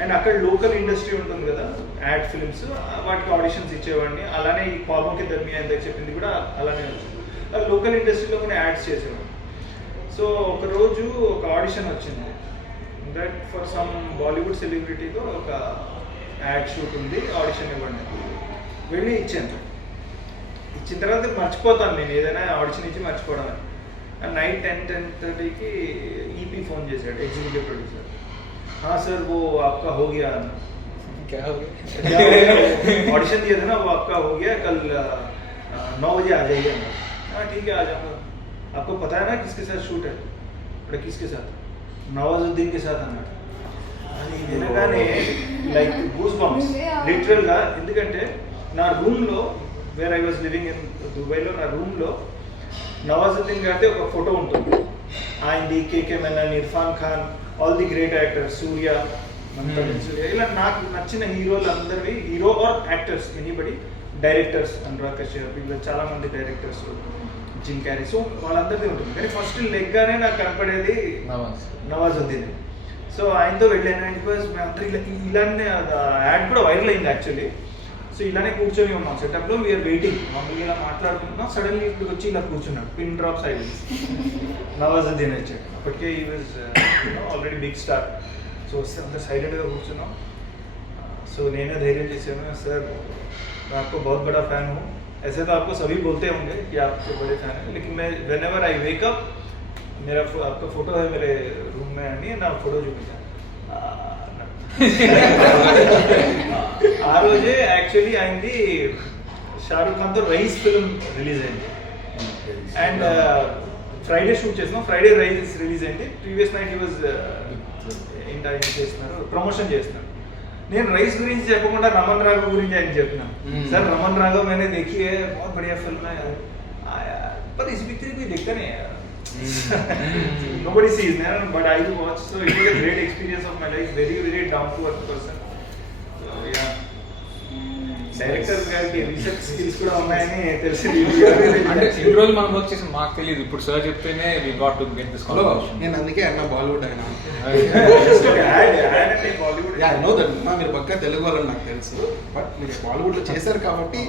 అండ్ అక్కడ లోకల్ ఇండస్ట్రీ ఉంటుంది కదా, యాడ్ ఫిల్మ్స్, వాటికి ఆడిషన్స్ ఇచ్చేవాడిని. అలానే ఈ పాల్మోకి దర్మియా ఎంత చెప్పింది కూడా అలానే వచ్చింది. లోకల్ ఇండస్ట్రీలో కూడా యాడ్స్ చేసేవాడిని. సో ఒకరోజు ఒక ఆడిషన్ వచ్చింది, దట్ ఫర్ సమ్ బాలీవుడ్ సెలబ్రిటీతో ఒక యాడ్ షూట్ ఉంది, ఆడిషన్ ఇవ్వండి. వెళ్ళి ఇచ్చాను. ఇచ్చిన తర్వాత మర్చిపోతాను నేను, ఏదైనా ఆడిషన్ ఇచ్చి మర్చిపోవడం. నైట్ 10-10:30కి EP ఫోన్ చేశాడు, ఎగ్జిక్యూటివ్ ప్రొడ్యూసర్. हाँ सर वो आपका हो गया क्या हो गया? ऑडिशन दिया था ना, वो आपका हो गया, कल 9 बजे आ जाइए। हाँ ठीक है आ जाऊँगा। आपको पता है ना किसके साथ शूट है? अरे किसके साथ? नवाजुद्दीन के साथ అన్నాడు. అది వినగానే లైక్ గూస్ బంప్స్ లిటరల్ గా. ఎందుకంటే నా రూమ్ లో where I was living in దుబాయ్లో, నా రూమ్ లో నవాజుద్దీన్ గారిది ఒక ఫోటో ఉంటుంది. ఆయనది, KK Menon, Irrfan Khan, all the great actors, Suriya, Suriya, ఇలా నాకు నచ్చిన హీరోలు అందరివి, hero or actors anybody, directors Anurag Kashyap, ఇలా చాలా మంది డైరెక్టర్స్, జిమ్ క్యారీ, సో వాళ్ళందరిది ఉంటుంది. కానీ ఫస్ట్ లెగ్గానే నాకు కనపడేది నవాజుద్దీన్. సో ఆయనతో వెళ్ళాను. అండ్ బికాస్ మేమందరూ ఇలానే యాడ్ కూడా వైరల్ అయింది యాక్చువల్లీ. సో ఇలానే కూర్చొని ఉన్నాం సెటప్లో, వీఆర్ వెయిటింగ్, మామూలుగా ఇలా మాట్లాడుకుంటున్నాం. సడన్లీ ఇప్పుడు వచ్చి ఇలా కూర్చున్నాడు, పిన్ డ్రాప్ సైలెన్స్. నవాజుద్దీన్ వచ్చాడు. అప్పటికే ఈ was already big star. So వస్తే అంత సైలెంట్గా కూర్చున్నాం. సో నేనే ధైర్యం చేశాను, सर मैं आपको बहुत बड़ा फ़ैन हूँ. ऐसे तो आपको सभी बोलते होंगे कि आपके बड़े फ़ैन हैं, लेकिन मैं whenever I wake up मेरा आपका फ़ोटो है मेरे रूम में అని నా ఫోటో చూపించాను. ఆ రోజే యాక్చువల్లీ ఆయనది షారూక్ ఖాన్తో రైస్ ఫిల్మ్ రిలీజ్ అయింది. అండ్ ఫ్రైడే షూట్ చేస్తున్నాం, ఫ్రైడే రైస్ రిలీజ్ అయింది. ప్రీవియస్ నైట్ హీ వాజ్ ఏంటి ఆయన చేస్తున్నారు, ప్రమోషన్ చేస్తున్నారు. నేను రైస్ గురించి చెప్పకుండా రమన్ రాఘవ్ గురించి ఆయన చెప్తున్నాను. సార్ रमन राघव मैंने देखी है, बहुत बढ़िया फिल्म है, पर इस पिक्चर कोई देखता नहीं है. Nobody sees, but I do watch, so it was a great experience of my life. Very very down to earth person. So yeah, director గారికి రీసెర్చ్ స్కిల్స్ కూడా ఉన్నాయని తెలిసింది. అంటే ఇన్ని రోజులు మనం వర్క్ చేసి మాకు తెలియదు, ఇప్పుడు సార్ చెప్తేనే we got to get this conversation. నేను అందుకే అన్న బాలీవుడ్ అయినా Bollywood. Yeah I know that మీరు పక్కా తెలుగు వాళ్ళని నాకు తెలుసు, బట్ మీరు బాలీవుడ్లో చేశారు కాబట్టి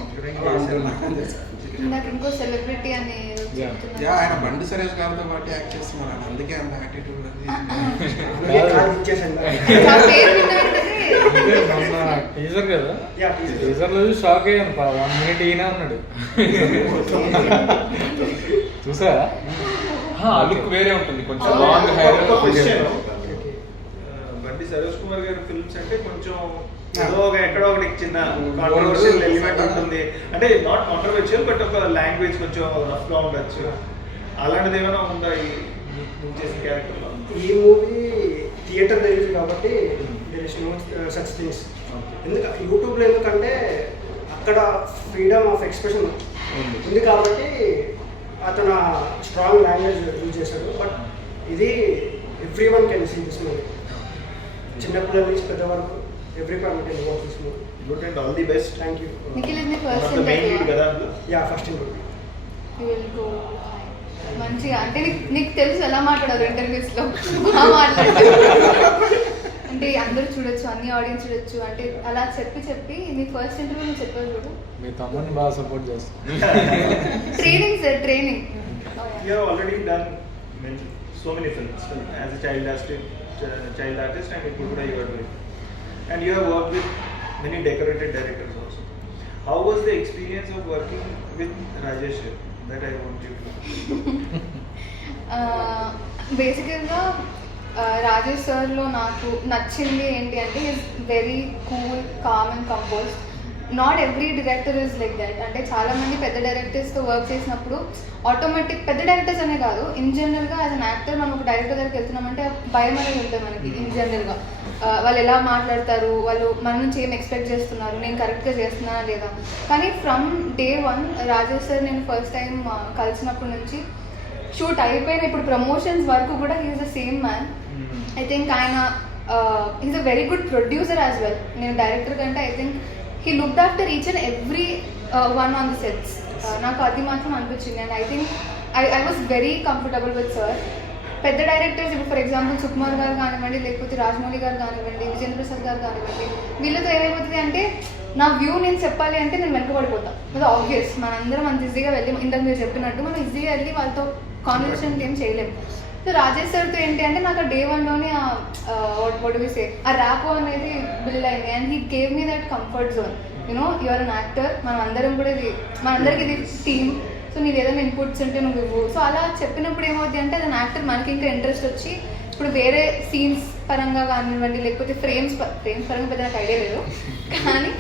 నాకు ఇంకో సెలబ్రిటీ అని యా ఆయన బండి సురేష్ గారితో పాటు యాక్ట్ చేస్తున్నారు, అందుకే అంత యాటిట్యూడ్ టీజర్ కదా, టీజర్ లో షాక్ అయ్యాను. 1 minute ఈయన అన్నాడు, చూసారా? ఆ లుక్ వేరే ఉంటుంది, కొంచెం లాంగ్ హెయిర్. బండి సరోజ్ కుమార్ గారి ఫిల్మ్స్ అంటే కొంచెం ఏదో ఒక ఎక్కడో ఒకటి చిన్న కాంట్రవర్షియల్ ఎలిమెంట్ ఉంటుంది. అంటే నాట్ కాంట్రవర్షియల్, బట్ ఒక లాంగ్వేజ్ కొంచెం రఫ్ గా ఉండొచ్చు. అలాంటిది ఏమైనా ఉందా ఈ నువ్వు చేసిన క్యారెక్టర్లో? ఈ మూవీ థియేటర్ రిలీజ్ కాబట్టి there is no such things. ఎందుకంటే యూట్యూబ్లో ఎందుకంటే అక్కడ ఫ్రీడమ్ ఆఫ్ ఎక్స్ప్రెషన్ ఉంది కాబట్టి అతను స్ట్రాంగ్ లాంగ్వేజ్ యూజ్ చేశాడు. బట్ ఇది every one can see this movie, చిన్నపిల్లల నుంచి పెద్ద వరకు every one can watch this movie. Good and all the best. Thank you. Nikhil is the first main lead కదా? Yeah first interview. You will go మంచిగా. అంటే నీకు తెలుసు ఎలా మాట్లాడారు ఇంటర్వ్యూస్ లో, అంటే అందరూ చూడొచ్చు, అన్ని ఆడియన్స్ చూడొచ్చు, అంటే అలా చెప్పి నీ ఫస్ట్ ఇంటర్వ్యూ నువ్వు చెప్పావు చూడు. మీ తమ్ముడిని బాగా సపోర్ట్ చేస్తాను. Training sir, training. You have already done so many films as a child artist, and ఇప్పుడు కూడా you are doing. And you have worked with many decorated directors also. How was the experience of working with Rajesh? That I want you to know. బేసికల్గా రాజేష్ సార్లో నాకు నచ్చింది ఏంటి అంటే is very cool, calm and composed. Not every director is like that. అంటే చాలామంది పెద్ద డైరెక్టర్స్తో వర్క్ చేసినప్పుడు ఆటోమేటిక్, పెద్ద డైరెక్టర్స్ అనే కాదు, ఇన్ జనరల్గా యాజ్ అన్ యాక్టర్ మనం ఒక డైరెక్టర్ దగ్గరికి వెళ్తున్నామంటే భయం అనేది ఉంటుంది మనకి ఇన్ జనరల్గా. వాళ్ళు ఎలా మాట్లాడతారు, వాళ్ళు మన నుంచి ఏం ఎక్స్పెక్ట్ చేస్తున్నారు, నేను కరెక్ట్గా చేస్తున్నానా లేదా. కానీ ఫ్రమ్ డే 1 రాజేష్ సార్ నేను ఫస్ట్ టైం కలిసినప్పటి నుంచి షూట్ అయిపోయిన ఇప్పుడు ప్రమోషన్స్ వరకు కూడా he is the same man. I think ఆయన is a very good producer as well. నేను డైరెక్టర్ కంటే I think he looked after each and every one on the sets. నాకు అది మాత్రం అనిపించింది. And I think I was very comfortable with sir. పెద్ద డైరెక్టర్స్ ఇప్పుడు ఫర్ ఎగ్జాంపుల్ సుకుమార్ గారు కానివ్వండి, లేకపోతే రాజమౌళి గారు కానివ్వండి, విజేంద్ర ప్రసాద్ గారు కానివ్వండి, వీళ్ళతో ఏమైపోతుంది అంటే నా వ్యూ నేను చెప్పాలి అంటే నేను వెనకబడిపోతాను. అది ఆబ్వియస్. మనందరం అంత ఈజీగా వెళ్ళి, ఇందాక మీరు చెప్పినట్టు మనం ఈజీగా వెళ్ళి వాళ్ళతో కాన్వర్సేషన్ ఏం చేయలేము. సో రాజేష్ సార్తో ఏంటి అంటే నాకు డే 1లోనే what do we say a rapport అనేది బిల్డ్ అయింది. And he gave me that comfort zone. You know you're an actor, మనందరం కూడా ఇది, మనందరికి ఇది టీమ్. సో నీది ఏదైనా ఇన్పుట్స్ ఉంటే నువ్వు ఇవ్వు. సో అలా చెప్పినప్పుడు ఏమవుతుంది అంటే అది యాక్టర్ మనకి ఇంకా ఇంట్రెస్ట్ వచ్చి ఇప్పుడు వేరే సీన్స్ పరంగా కానివ్వండి, లేకపోతే ఫ్రేమ్స్ పరంగా పెద్ద నాకు ఐడియా లేదు, కానీ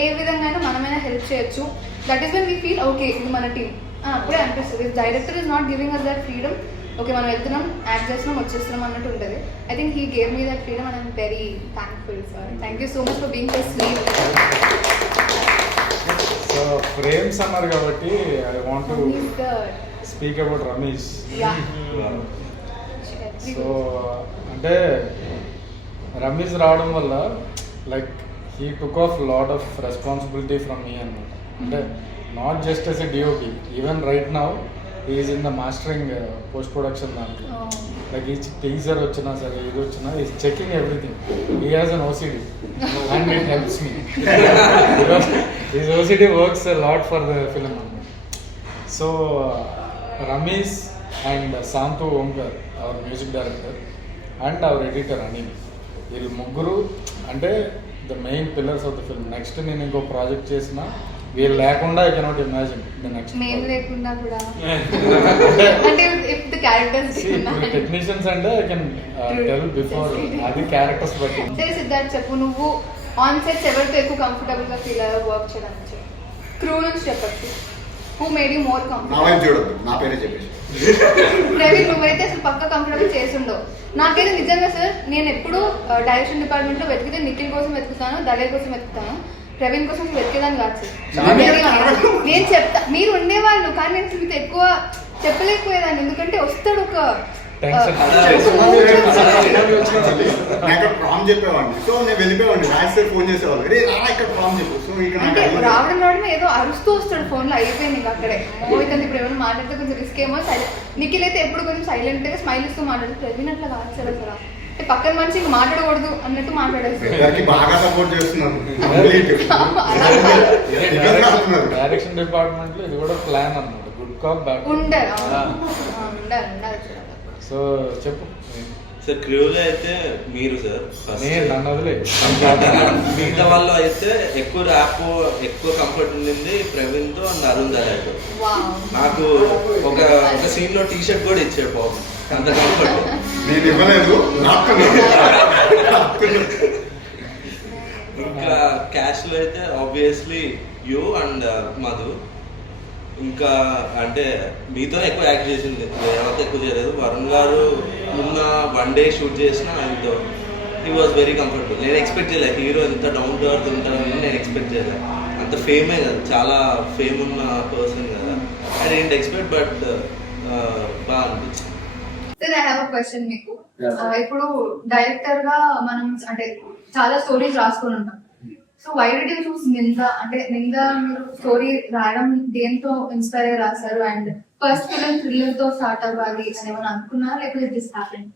ఏ విధంగా మనమైనా హెల్ప్ చేయొచ్చు. That is when we feel okay ఇది మన టీమ్ అప్పుడే అనిపిస్తుంది. If director is not giving us that freedom, okay మనం వెళ్తున్నాం, యాక్ట్ చేస్తున్నాం, వచ్చేస్తున్నాం అన్నట్టు ఉంటుంది. I think he gave me that freedom and I'm very thankful sir. Thank you so much for being so sweet. So frames అన్నారు కాబట్టి I want to speak about Ramesh. So అంటే రమేష్ రావడం వల్ల like he took of lot of responsibility from me అన్నమాట. అంటే not just as a DOP, even right now is in the mastering post production దాంట్లో. లైక్ ఈ టీజర్ వచ్చినా సరే ఇది వచ్చినా is checking everything. He has an OCD and it helps me. His OCD works a lot for the film అన్నమాట. So Ramesh and Shantu Omkar our music director and our editor Anil, వీళ్ళు ముగ్గురు అంటే the main pillars of the film. Next నేను ఇంకో ప్రాజెక్ట్ చేసిన వీళ్ళు లేకుండా I cannot imagine the next. మేము లేకుండా కూడా అంటే ఇఫ్ ద క్యారెక్టర్స్ టెక్నీషియన్స్ అంటే ఐ కెన్ టెల్ బిఫోర్ అది క్యారెక్టర్స్ బట్టి. సరే సిద్ధార్థ్ చెప్పు, నువ్వు ఆన్ సెట్స్ ఎవరితో ఎక్కువ కంఫర్టబుల్ గా ఫీల్ అయ్యావు వర్క్ చేయడానికి? క్రూ నుంచి చెప్పచ్చు. Who made you more comfortable? చూడద్దు, నా పేరే చెప్పేసి. ప్రవీణ్, నువ్వైతే అసలు పక్క కంఫర్టబుల్ చేస్తుండవు. నాకైతే నిజంగా సార్, నేను ఎప్పుడు డైరెక్షన్ డిపార్ట్మెంట్ లో వెతికితే నిఖిల్ కోసం వెతుకుతాను, దళే కోసం వెతుకుతాను, ప్రవీణ్ కోసం వెతికేదాన్ని కాదు సార్. నేను చెప్తా, మీరు ఉండేవాళ్ళు, కానీ నేను మీతో ఎక్కువ చెప్పలేకపోయేదాన్ని, ఎందుకంటే వస్తాడు ఒక ప్రామ్ చెప్పేవాడిని. సో నేను వెళ్ళిపోయేవాడిని, రాజేశ్వరి ఫోన్ చేసేవాళ్ళు, రే రా ఇక్కడ ప్రామ్ చెప్పు. సో అంటే ఇక్కడ రావడం ఏదో అరుస్తూ వస్తాడు ఫోన్ లో, అయిపోయింది ఇంకా అక్కడే. మోహిత్ ఇప్పుడు ఏమైనా మాట్లాడితే కొంచెం రిస్క్ ఏమో. నిఖిల్ అయితే ఎప్పుడు కొంచెం సైలెంట్ గా స్మైల్ ఇస్తూ మాట్లాడుతూ, ప్రవీణ్ అట్లా కాదు సార్ అసలు, అంటే పక్కన మనిషి ఇంకా మాట్లాడకూడదు అన్నట్టు మాట్లాడేస్తారు. బాగా సపోర్ట్ చేస్తున్నారు. డైరెక్షన్ డిపార్ట్మెంట్ లో ఇది కూడా ప్లాన్ అన్నమాట, గుడ్ కాప్ బ్యాడ్ ఉండాలి. సో చెప్పు సార్. క్రూలో అయితే మీరు సార్ నన్ను వదిలే, మిగతా వాళ్ళు అయితే ఎక్కువ ర్యాప్ ఎక్కువ కంఫర్ట్ ఉండింది ప్రవీణ్తో అండ్ అరుణ్ దళాతో. నాకు ఒక సీన్ లో టీ షర్ట్ కూడా ఇచ్చాడు బాబు, అంత కంఫర్ట్. నేను ఇవ్వలేదు. ఇంకా క్యాష్ లో అయితే ఆబ్వియస్లీ యూ అండ్ మధు. ఇంకా అంటే మీతో ఎక్కువ యాక్ట్ చేసింది, ఎవరితో ఎక్కువ చేయలేదు. వరుణ్ గారు ఉన్న వన్ డే షూట్ చేసిన ఆయనతో హీ వాజ్ వెరీ కంఫర్టబుల్. నేను ఎక్స్పెక్ట్ చేయలేదు హీరో ఎంత డౌన్ టు అర్త్ ఉంటారని నేను ఎక్స్పెక్ట్ చేయలేదు. అంత ఫేమే కదా, చాలా ఫేమ్ ఉన్న పర్సన్ కదా, ఐ డోంట్ ఎక్స్పెక్ట్, బట్ బాగా అనిపించింది. ఐ హావ్ అ క్వశ్చన్ మీకు. ఇప్పుడు డైరెక్టర్ గా మనం అంటే చాలా స్టోరీస్ రాసుకొని ఉంటాం. So why did you choose Ninda? అంటే నింద మీరు స్టోరీ రాయడం దేంతో ఇన్స్పైర్ అయ్యి రాశారు? అండ్ ఫస్ట్ ఫిలిం థ్రిల్లర్ తో స్టార్ట్ అవ్వాలి అని ఏమైనా అనుకున్నారా, లేకపోతే దిస్ హ్యాపెండ్?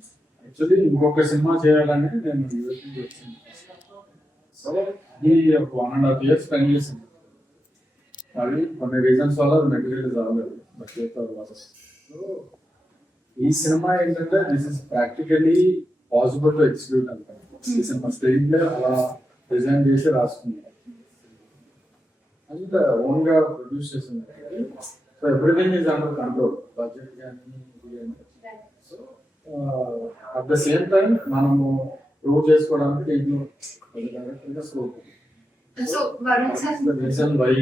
యాక్చువల్లీ ఇంకొక సినిమా చేయాలని నేను యూఎస్ వచ్చింది. సో అది ఒక 1.5 years స్పెండ్ చేసింది. అది కొన్ని రీజన్స్ వల్ల మెటీరియల్ రాలేదు, బట్ సో ఈ సినిమా ఏంటంటే this is practically possible to execute అంటారు. ఈ సినిమా స్క్రీన్ ప్లే అలా డిజైన్ చేసి రాసుకున్నాం అండ్ ఓన్ గా ప్రొడ్యూస్ చేసింది. So everything is under control, budget కానీ. So at the same time మనము ప్రూవ్ చేసుకోవడానికి దీంట్లో scope. So reason why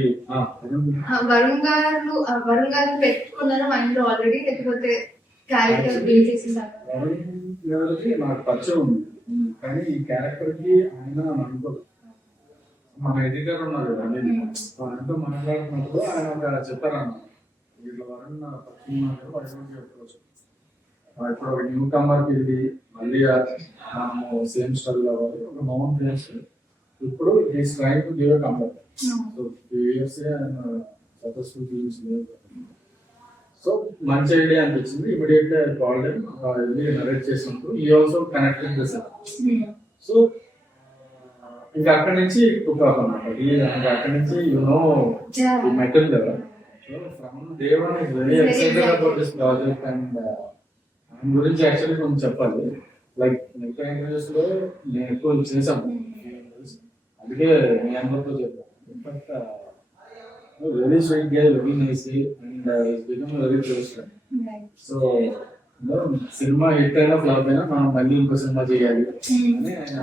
Varun గారు పెట్టుకున్నారా మైండ్ లో ఆల్రెడీ, లేకపోతే క్యారెక్టర్ బిల్డ్ చేసేసారు? వరుణ్ గారికి నాకు పరిచయం ఉంది, కానీ ఈ క్యారెక్టర్ కి ఆయన అనుకోదు. మన ఎడిటర్ ఉన్నారు కదా, ఆయనతో మాట్లాడుతున్నప్పుడు ఆయన ఒక చెప్పారన్న, వీళ్ళు వరుణ్ పరిచయం అప్రోచ్. ఇప్పుడు ఒక న్యూ కమర్కి ఇది మళ్ళీ మనము సేమ్ స్టైల్ అవ్వాలి, ఒక మౌన్ ఫేస్. ఇప్పుడు is trying to give a comfort. So 2 years ఆయన సక్సెస్ఫుల్ ఫిల్మ్స్ లేదు. సో మంచి ఐడియా అనిపించింది. ఇమీడియట్ గా కాల్ వెళ్ళి నరేట్ చేసినప్పుడు ఈ ఆల్సో కనెక్టెడ్ దిస్. సో ఇంకా అక్కడి నుంచి కుక్ ఆఫ్ అన్నమాట. ఇంకా అక్కడి నుంచి మెటల్ కదా. So from day one is very excited about this project. And దాని గురించి యాక్చువల్లీ కొంచెం చెప్పాలి. లైక్ మిగతా ఇంటర్వ్యూస్ లో నేను ఎక్కువ చేశాను, అందుకే మీ అందరితో చెప్పాను. In fact very sweet guy, very nice, and he's become a very close friend. So cinema hit అయినా ఫ్లాప్ అయినా మనం మళ్ళీ ఇంకో సినిమా చేయాలి అని ఆయన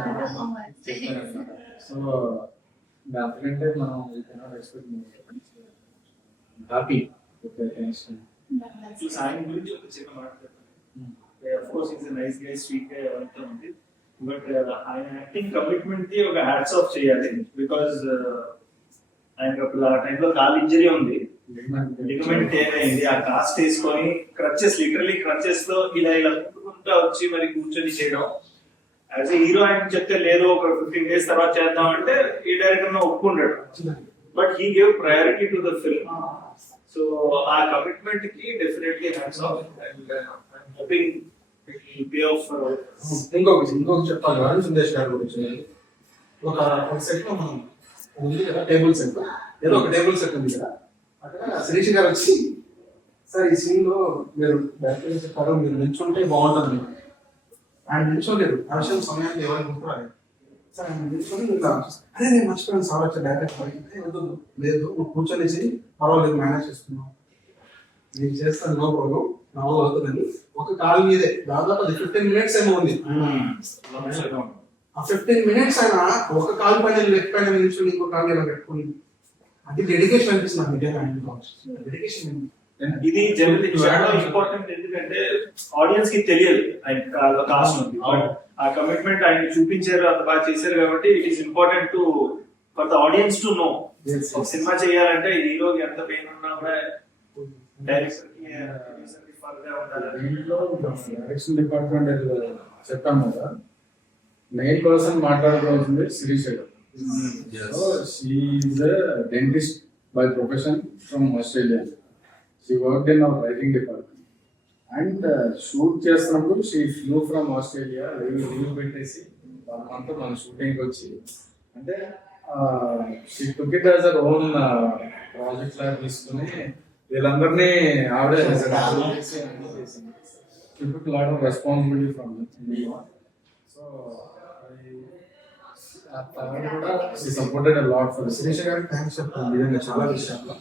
చెప్పారన్నమాట. సో దానికంటే మనం హ్యాపీ. ఆయన గురించి ఒక చిన్న మాట of course is nice guy, sweet guy అంతా ఉంది. బట్ ఆయన యాక్టింగ్ కమిట్మెంట్ కి ఒక హ్యాట్స్ ఆఫ్ చేయాలి. బికాజ్ ఆయనకు అప్పుడు ఆ టైంలో కాల్ ఇంజరీ ఉంది, లిగమెంట్ టేర్ అయింది. ఆ కాస్ట్ వేసుకొని క్రచెస్, లిటరలీ క్రచెస్ తో ఇలా ఇలా కుట్టుకుంటా వచ్చి మరి కూర్చొని చేయడం. యాజ్ ఏ హీరో ఆయన చెప్తే లేదు ఒక 15 days తర్వాత చేద్దాం అంటే ఈ డైరెక్టర్ ఒప్పుకుంటాడు. But he gave priority to the film. So ఆ కమిట్మెంట్ కి definitely hats off. And hoping it pay off. ఇంకొక చెప్పాలి కదా సందేశ్ గారి గురించి. ఒక సెట్ లో మనం ఉంది కదా, టేబుల్ సెట్, ఏదో ఒక టేబుల్ సెట్ ఉంది కదా, అక్కడ శిరీష్ గారు వచ్చి సార్ ఈ సీన్ లో మీరు డైరెక్టర్ చెప్పారు మీరు నిల్చుంటే బాగుంటుంది. ఆయన నిల్చోలేదు, ఆ విషయం సమయానికి ఎవరికి గుర్తురాలేదు. సార్ ఆయన నిల్చొని ఇలా అదే నేను మర్చిపోయాను సార్ వచ్చే డైరెక్టర్ లేదు నువ్వు కూర్చొనేసి పర్వాలేదు మేనేజ్ చేస్తున్నావు, నేను చేస్తాను నో ప్రాబ్లం, నవ్వు అవుతుందని ఒక కాల్ మీదే దాదాపు అది 15 minutes ఏమో ఉంది. ఆ 15 minutes ఆయన ఒక కాల్ పైన లెఫ్ట్ పైన నిల్చొని ఇంకో కాల్ ఇలా పెట్టుకుని, అది డెడికేషన్ అనిపిస్తుంది నాకు. డెడికేషన్ ఇది జనరల్ చాలా ఇంపార్టెంట్. ఎందుకంటే ఆడియన్స్ కి తెలియదు ఆయన కాస్ట్ ఉంది. ఆ కమిట్మెంట్ ఆయన చూపించారు, అంత బాగా చేశారు కాబట్టి it is important to for the audience to know. ఒక సినిమా చేయాలంటే హీరోకి ఎంత పెయిన్ ఉన్నా కూడా డైరెక్టర్ కి దీంట్లో డైరెక్షన్ డిపార్ట్మెంట్ చెప్పాము కదా, మెయిన్ పర్సన్ మాట్లాడుకోవాల్సింది శిరీష్ గారు. She is dentist by profession from Australia. She worked in our writing department. And shoot చేస్తున్నప్పుడు she flew from Australia, leave పెట్టేసి 1 month మన షూటింగ్ వచ్చి, అంటే she took it as her own project లాగా తీసుకుని వీళ్ళందరినీ ఆవిడే చేసింది. She took a lot of responsibility from me. So కూడా she supported a lot for Sirish గారికి థ్యాంక్స్ చెప్తాను నిజంగా చాలా విషయాల్లో.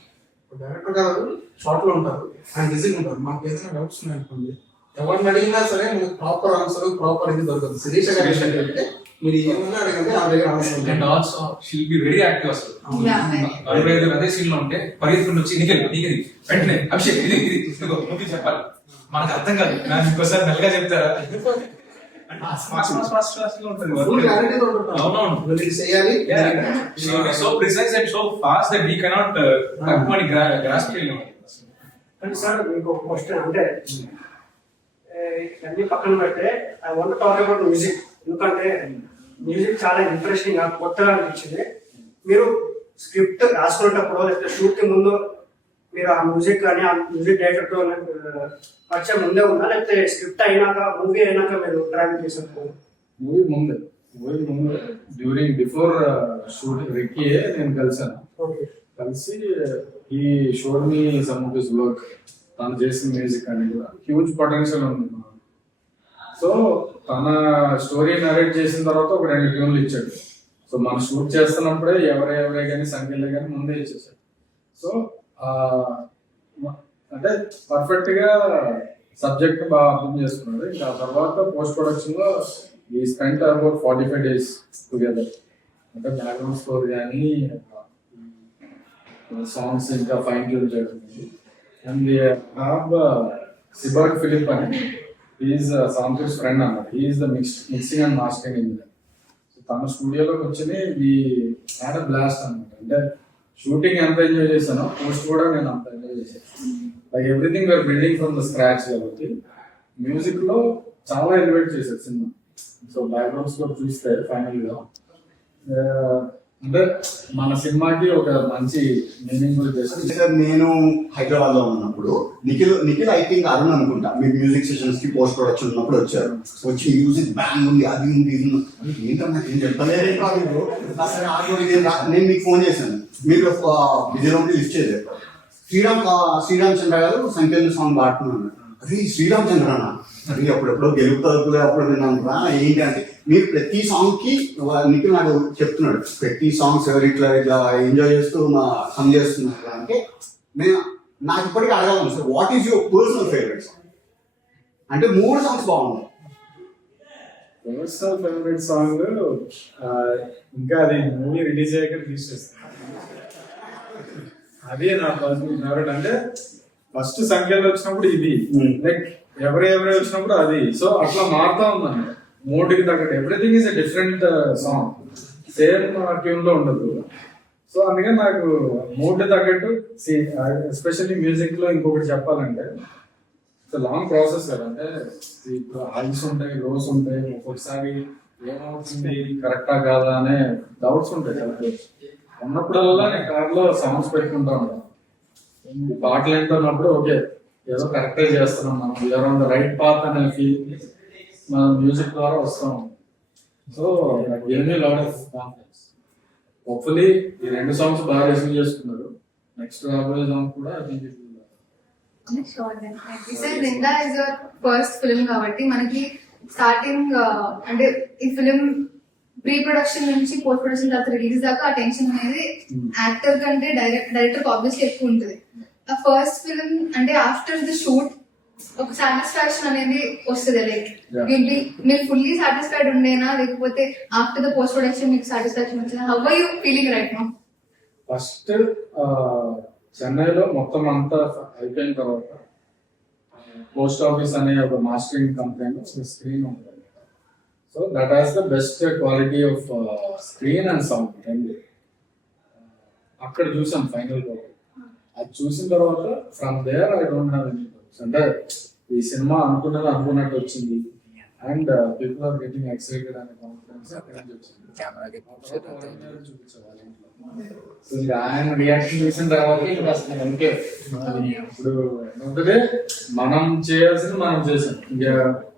డైరెక్టర్ గారు షార్ట్ లో ఉంటారు, ఆయన బిజీగా ఉంటారు. మాకు ఏదైనా డౌట్స్ ఉన్నాయనుకోండి ఎవరిని అడిగినా సరే మీకు ప్రాపర్ ఆన్సర్ ప్రాపర్ ఇది దొరకదు. శిరీష గారు ఏంటంటే మీరు ఏమన్నా అడగండి ఆ దగ్గర answer. And also she'll be very active. అసలు 45 అదే సీన్ లో ఉంటే పరిగెత్తుకుని వచ్చి నీకు వెంటనే అభిషేక్ ఇది ఇది నువ్వు చెప్పాలి, మనకు అర్థం కాదు, నాకు ఇంకోసారి మెల్లగా చెప్తారా. So precise and so fast that we cannot grasp it. అంటే సార్ మీకు ఒక క్వశ్చన్, అంటే అన్ని పక్కన పెడితే I want talk about music. ఎందుకంటే మ్యూజిక్ చాలా ఇంట్రెస్టింగ్ గా కొత్తగా అనిపించింది. మీరు స్క్రిప్ట్ రాసుకునేటప్పుడు లేకపోతే షూట్ కి ముందు మీరు ఆ మ్యూజిక్ కానీ ఆ మ్యూజిక్ డైరెక్టర్ తో పరిచయం ముందే ఉందా, లేకపోతే స్క్రిప్ట్ అయినాక మూవీ అయినాక మీరు డ్రైవ్ చేశారు? మూవీ ముందు డ్యూరింగ్ బిఫోర్ షూటింగ్ రిక్కీ నేను కలిసాను. కలిసి ఈ showed me some of his work, తను చేసిన మ్యూజిక్ అని కూడా హ్యూజ్ పొటెన్షియల్ ఉంది. సో తన స్టోరీ నరేట్ చేసిన తర్వాత ఒక 2 ట్యూన్లు ఇచ్చాడు. సో మనం షూట్ చేస్తున్నప్పుడే ఎవరే కానీ సంఖ్యలే కానీ ముందే ఇచ్చేసాడు. సో అంటే పర్ఫెక్ట్ గా సబ్జెక్ట్ బాగా అర్థం చేసుకున్నాడు. ఇంకా తర్వాత పోస్ట్ ప్రొడక్షన్ లో ఈ స్పెంట్ అబౌట్ 45 days టుగెదర్. అంటే బ్యాక్గ్రౌండ్ స్కోర్ కానీ సాంగ్స్ ఇంకా ఫైన్ ట్యూన్ చేయడం. అండ్ సిబర్గ్ ఫిలిప్ అని ఈజ్ సాంతోష్ ఫ్రెండ్ అన్నమాట. Is the mixing and mastering engineer. So తన స్టూడియోలోకి వచ్చి వి హ్యాడ్ అ బ్లాస్ట్ అనమాట. అంటే షూటింగ్ ఎంత ఎంజాయ్ చేశానో పోస్ట్ కూడా నేను అంత ఎంజాయ్ చేశాను. Like everything we're building from the scratch కాబట్టి మ్యూజిక్ లో చాలా ఎలివేట్ చేశారు సినిమా. సో బ్యాక్గ్రౌండ్ స్కోర్ చూస్తే ఫైనల్ గా అంటే మన సినిమాకి ఒక మంచి మీనింగ్ఫుల్ చేశారు. నేను హైదరాబాద్ లో ఉన్నప్పుడు నిఖిల్ ఐ థింక్ అరుణ్ అనుకుంటా మీ మ్యూజిక్ సెషన్స్ కి పోస్ట్ ప్రొడక్షన్ ఉన్నప్పుడు వచ్చారు. వచ్చి మ్యూజిక్ బ్యాంగ్ ఉంది, అది ఉంది, ఇది ఉంది. ఏంటో నాకు ఏం చెప్పలేదు. నేను మీకు ఫోన్ చేశాను, మీరు విజయలో లిస్ట్ చేశారు. శ్రీరామచంద్ర గారు సంకీర్ణ సాంగ్ పాడుతున్నాను. అది శ్రీరామచంద్రనా అది అప్పుడెప్పుడో గెలుపుతుంది అప్పుడు విన్నాను రా ఏంటి అంటే మీరు ప్రతి సాంగ్ కి నిఖిల్ నాకు చెప్తున్నాడు, ప్రతి సాంగ్స్ ఇట్లా ఎంజాయ్ చేస్తూ సమ్ చేస్తున్నారు అంటే నేను నాకు ఇప్పటికీ అడగాలను sir, what is your personal favourite song? అంటే 3 సాంగ్స్ బాగున్నాయి. పర్సనల్ ఫేవరెట్ సాంగ్ ఇంకా అది మూవీ రిలీజ్ అయ్యాక రిలీజ్ చేస్తాను. అది నా పర్సనల్ ఫేవరెట్. అంటే ఫస్ట్ సంఖ్యలో వచ్చినప్పుడు ఇది, లైక్ ఎవరెవరు వచ్చినప్పుడు అది. సో అట్లా మారుతా ఉందండి మూడుకి తగ్గట్టు. Everything is a different song, same tune లో ఉండదు. సో అందుకని నాకు మూడ్ తగ్గట్టు, ఎస్పెషల్లీ మ్యూజిక్ లో ఇంకొకటి చెప్పాలంటే లాంగ్ ప్రాసెస్ కదా. అంటే ఇప్పుడు హైస్ ఉంటాయి, లోస్ ఉంటాయి, ఒక్కొక్కసారి ఏమవుతుంది కరెక్టా కాదా అనే డౌట్స్ ఉంటాయి కదా. ఉన్నప్పుడల్లా నేను కార్లో సాంగ్స్ పెట్టుకుంటా ఉంటాను. పాటలు వింటున్నప్పుడు ఓకే ఏదో కరెక్టే చేస్తున్నాం మనం, we're on the right path అనే ఫీల్ మన మ్యూజిక్ ద్వారా వస్తాం. సో ఎన్ని లాట్ ఆఫ్ కాన్ఫిడెన్స్. హోప్ఫుల్లీ ఈ 2 సాంగ్స్ బాగా రిసీవ్ చేసుకున్నారు. నెక్స్ట్ రాబోయే సాంగ్ కూడా I think sir Ninda is your first film కాబట్టి మనకి స్టార్టింగ్ అంటే ఈ ఫిల్మ్ ప్రీ ప్రొడక్షన్ నుంచి పోస్ట్ ప్రొడక్షన్ తర్వాత రిలీజ్ దాకా ఆ టెన్షన్ అనేది యాక్టర్ కంటే డైరెక్టర్ ఆబ్వియస్లీ ఎక్కువ ఉంటుంది. ఆ ఫస్ట్ ఫిల్మ్ అంటే ఆఫ్టర్ ది షూట్ ఒక సాటిస్ఫాక్షన్ అనేది వస్తుంది. లైక్ మీరు ఫుల్లీ సాటిస్ఫైడ్ ఉండేనా, లేకపోతే ఆఫ్టర్ ద పోస్ట్ ప్రొడక్షన్ మీకు సాటిస్ఫాక్షన్ వచ్చిందా? How are you feeling right now? First చెన్నైలో మొత్తం అంతా అయిపోయిన తర్వాత పోస్ట్ ఆఫీస్ అనే ఒక మాస్టరింగ్ కంపెనీలో స్క్రీన్ ఉంటుంది. So that has the best quality of screen and sound రెండు. అక్కడ చూసాం ఫైనల్ గా. అది చూసిన తర్వాత from there I don't have any doubts. అంటే ఈ సినిమా అనుకున్నట్టు వచ్చింది and people are getting excited అనే కాన్ఫిడెన్స్ అక్కడ నుంచి వచ్చింది. ఆయన రియాక్షన్ చూసిన తర్వాత ఇంకే ఇప్పుడు ఏంటంటే మనం చేయాల్సింది మనం చేసాం, ఇంకా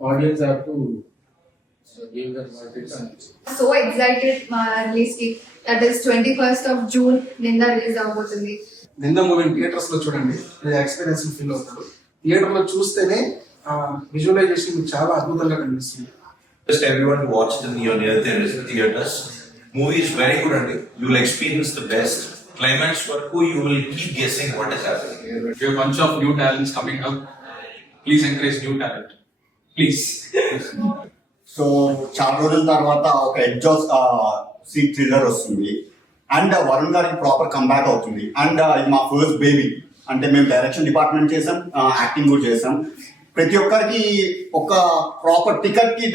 audience have to give that verdict. So excited మా రిలీజ్ కి, that is 21st of June Ninda release అవబోతుంది. నిందా మూవీని థియేటర్స్ లో చూడండి, ఎక్స్పీరియన్స్ ఫీల్ అవుతారు. థియేటర్ లో చూస్తేనే విజువలైజేషన్ మీకు చాలా అద్భుతంగా కనిపిస్తుంది. Just everyone to watch the near theaters. Movie is very good and you will experience the best. Climax వరకు you will keep guessing what is happening. We have a bunch of new talents coming up. Please encourage new talent. Please. So చాలా రోజుల తర్వాత ఒక ఎగ్జాస్ట్ సీట్ థ్రిల్లర్ వస్తుంది అండ్ వరుణ్ గారికి ప్రాపర్ కంబ్యాక్ అవుతుంది. అండ్ ఇది మా ఫస్ట్ బేబీ. అంటే మేము డైరెక్షన్ డిపార్ట్మెంట్ చేసాం, యాక్టింగ్ కూడా చేసాం. ప్రతి ఒక్కరికి ఒక ప్రాపర్ టికెట్ కి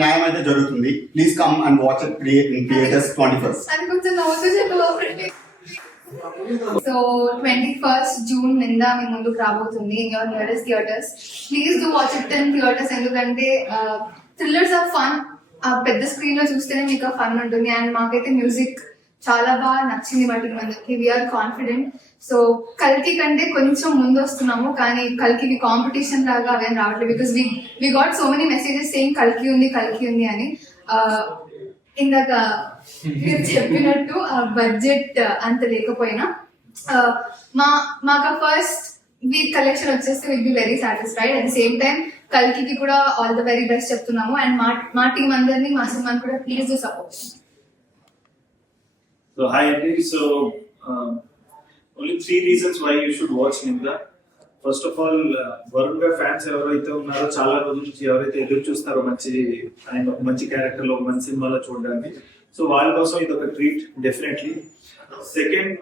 న్యాయం అయితే జరుగుతుంది. Please come and watch it in theatres 21st. అది కొంచెం నవ్వుతూ చెప్పండి. సో 21st June నిందా మీ ముందుకు రాబోతుంది in your nearest theatres. Please do watch it in theatres. ఎందుకంటే థ్రిల్లర్స్ ఆర్ ఫన్. పెద్ద స్క్రీన్ లో చూస్తేనే మీకు ఆ ఫన్ ఉంటుంది. అండ్ మాకైతే మ్యూజిక్ చాలా బాగా నచ్చింది వాటికి మనకి. We are confident. సో కల్కి కంటే కొంచెం ముందు వస్తున్నాము, కానీ కల్కి కాంపిటీషన్ లాగా అవేం రావట్లేదు. Because we got so many messages saying కల్కి ఉంది అని. ఇందాక మీరు చెప్పినట్టు బడ్జెట్ అంత లేకపోయినా మాకు ఫస్ట్ వీక్ కలెక్షన్ వచ్చేస్తే will be very satisfied. At the same time కల్కి కూడా ఆల్ ద వెరీ బెస్ట్ చెప్తున్నాము. అండ్ మా టీం అందరినీ మా సినిమాని కూడా please do support. So hi Andy. So only 3 reasons why you should watch Ninda. First of all, Varun గారి ఫ్యాన్స్ ఎవరైతే ఉన్నారో చాలా రోజుల నుంచి ఎవరైతే ఎదురు చూస్తారో ఆయన ఒక మంచి క్యారెక్టర్ లో ఒక మంచి సినిమాలో చూడడానికి, సో వాళ్ళ కోసం ఇది ఒక treat definitely. Second,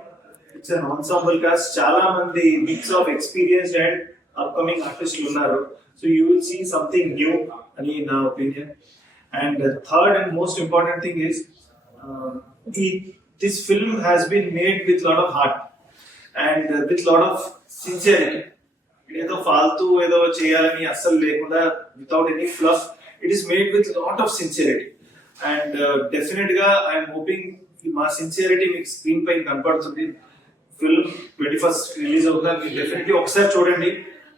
it's an ensemble cast. చాలా మంది mix of experienced and upcoming ఆర్టిస్టులు ఉన్నారు. So you will see something new అని నా opinion. And third and most important thing is this film has been made with lot of heart and with lot of sincerity. ఏదో ఫాల్తూ ఏదో చేయాలని అస్సలు లేకుండా, without any fluff, it is made with lot of sincerity. And definitely గా I am hoping మా sincerity మీకు స్క్రీన్ పైన కనపడుతుంది. ఫిల్మ్ 21st రిలీజ్ అవుతుంది. మీరు డెఫినెట్లీ ఒకసారి చూడండి.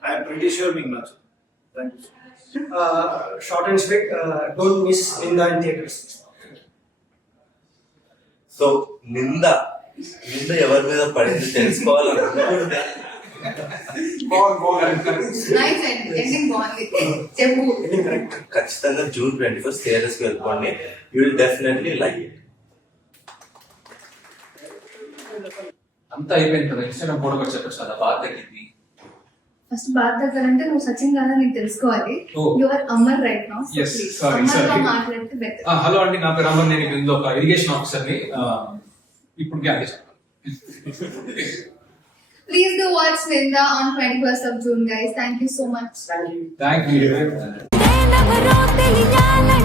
I am pretty sure మీకు నచ్చుతుంది. Thank you. Short and sweet, don't miss Ninda in theatres. So Ninda ఎవరి మీద పడింది తెలుసుకోవాలనుకుంటే ఖచ్చితంగా June 21st థియేటర్స్ కి వెళ్ళిపోండి. You will definitely like it. అంతా అయిపోయిన కదా ఇన్స్టాగ్రామ్ ఫోటో కూడా చెప్పచ్చు కదా, బాగా తగ్గింది. ఫస్ట్ బాధ తగ్గాలంటే నువ్వు సచిన్ కాదా నీకు తెలుసుకోవాలి. Oh. Your Amar right now. Yes, sorry, అమర్గా sorry. మాట్లాడితే బెటర్. హలో అండి, నా పేరు అమర్. నేను ఇందులో ఒక ఇరిగేషన్ ఆఫీసర్ని. ఇప్పుడు అదే Please do watch Ninda on 21st of June, guys. Thank you so much. Thank you. Thank you. నేనెవరో తెలియాలని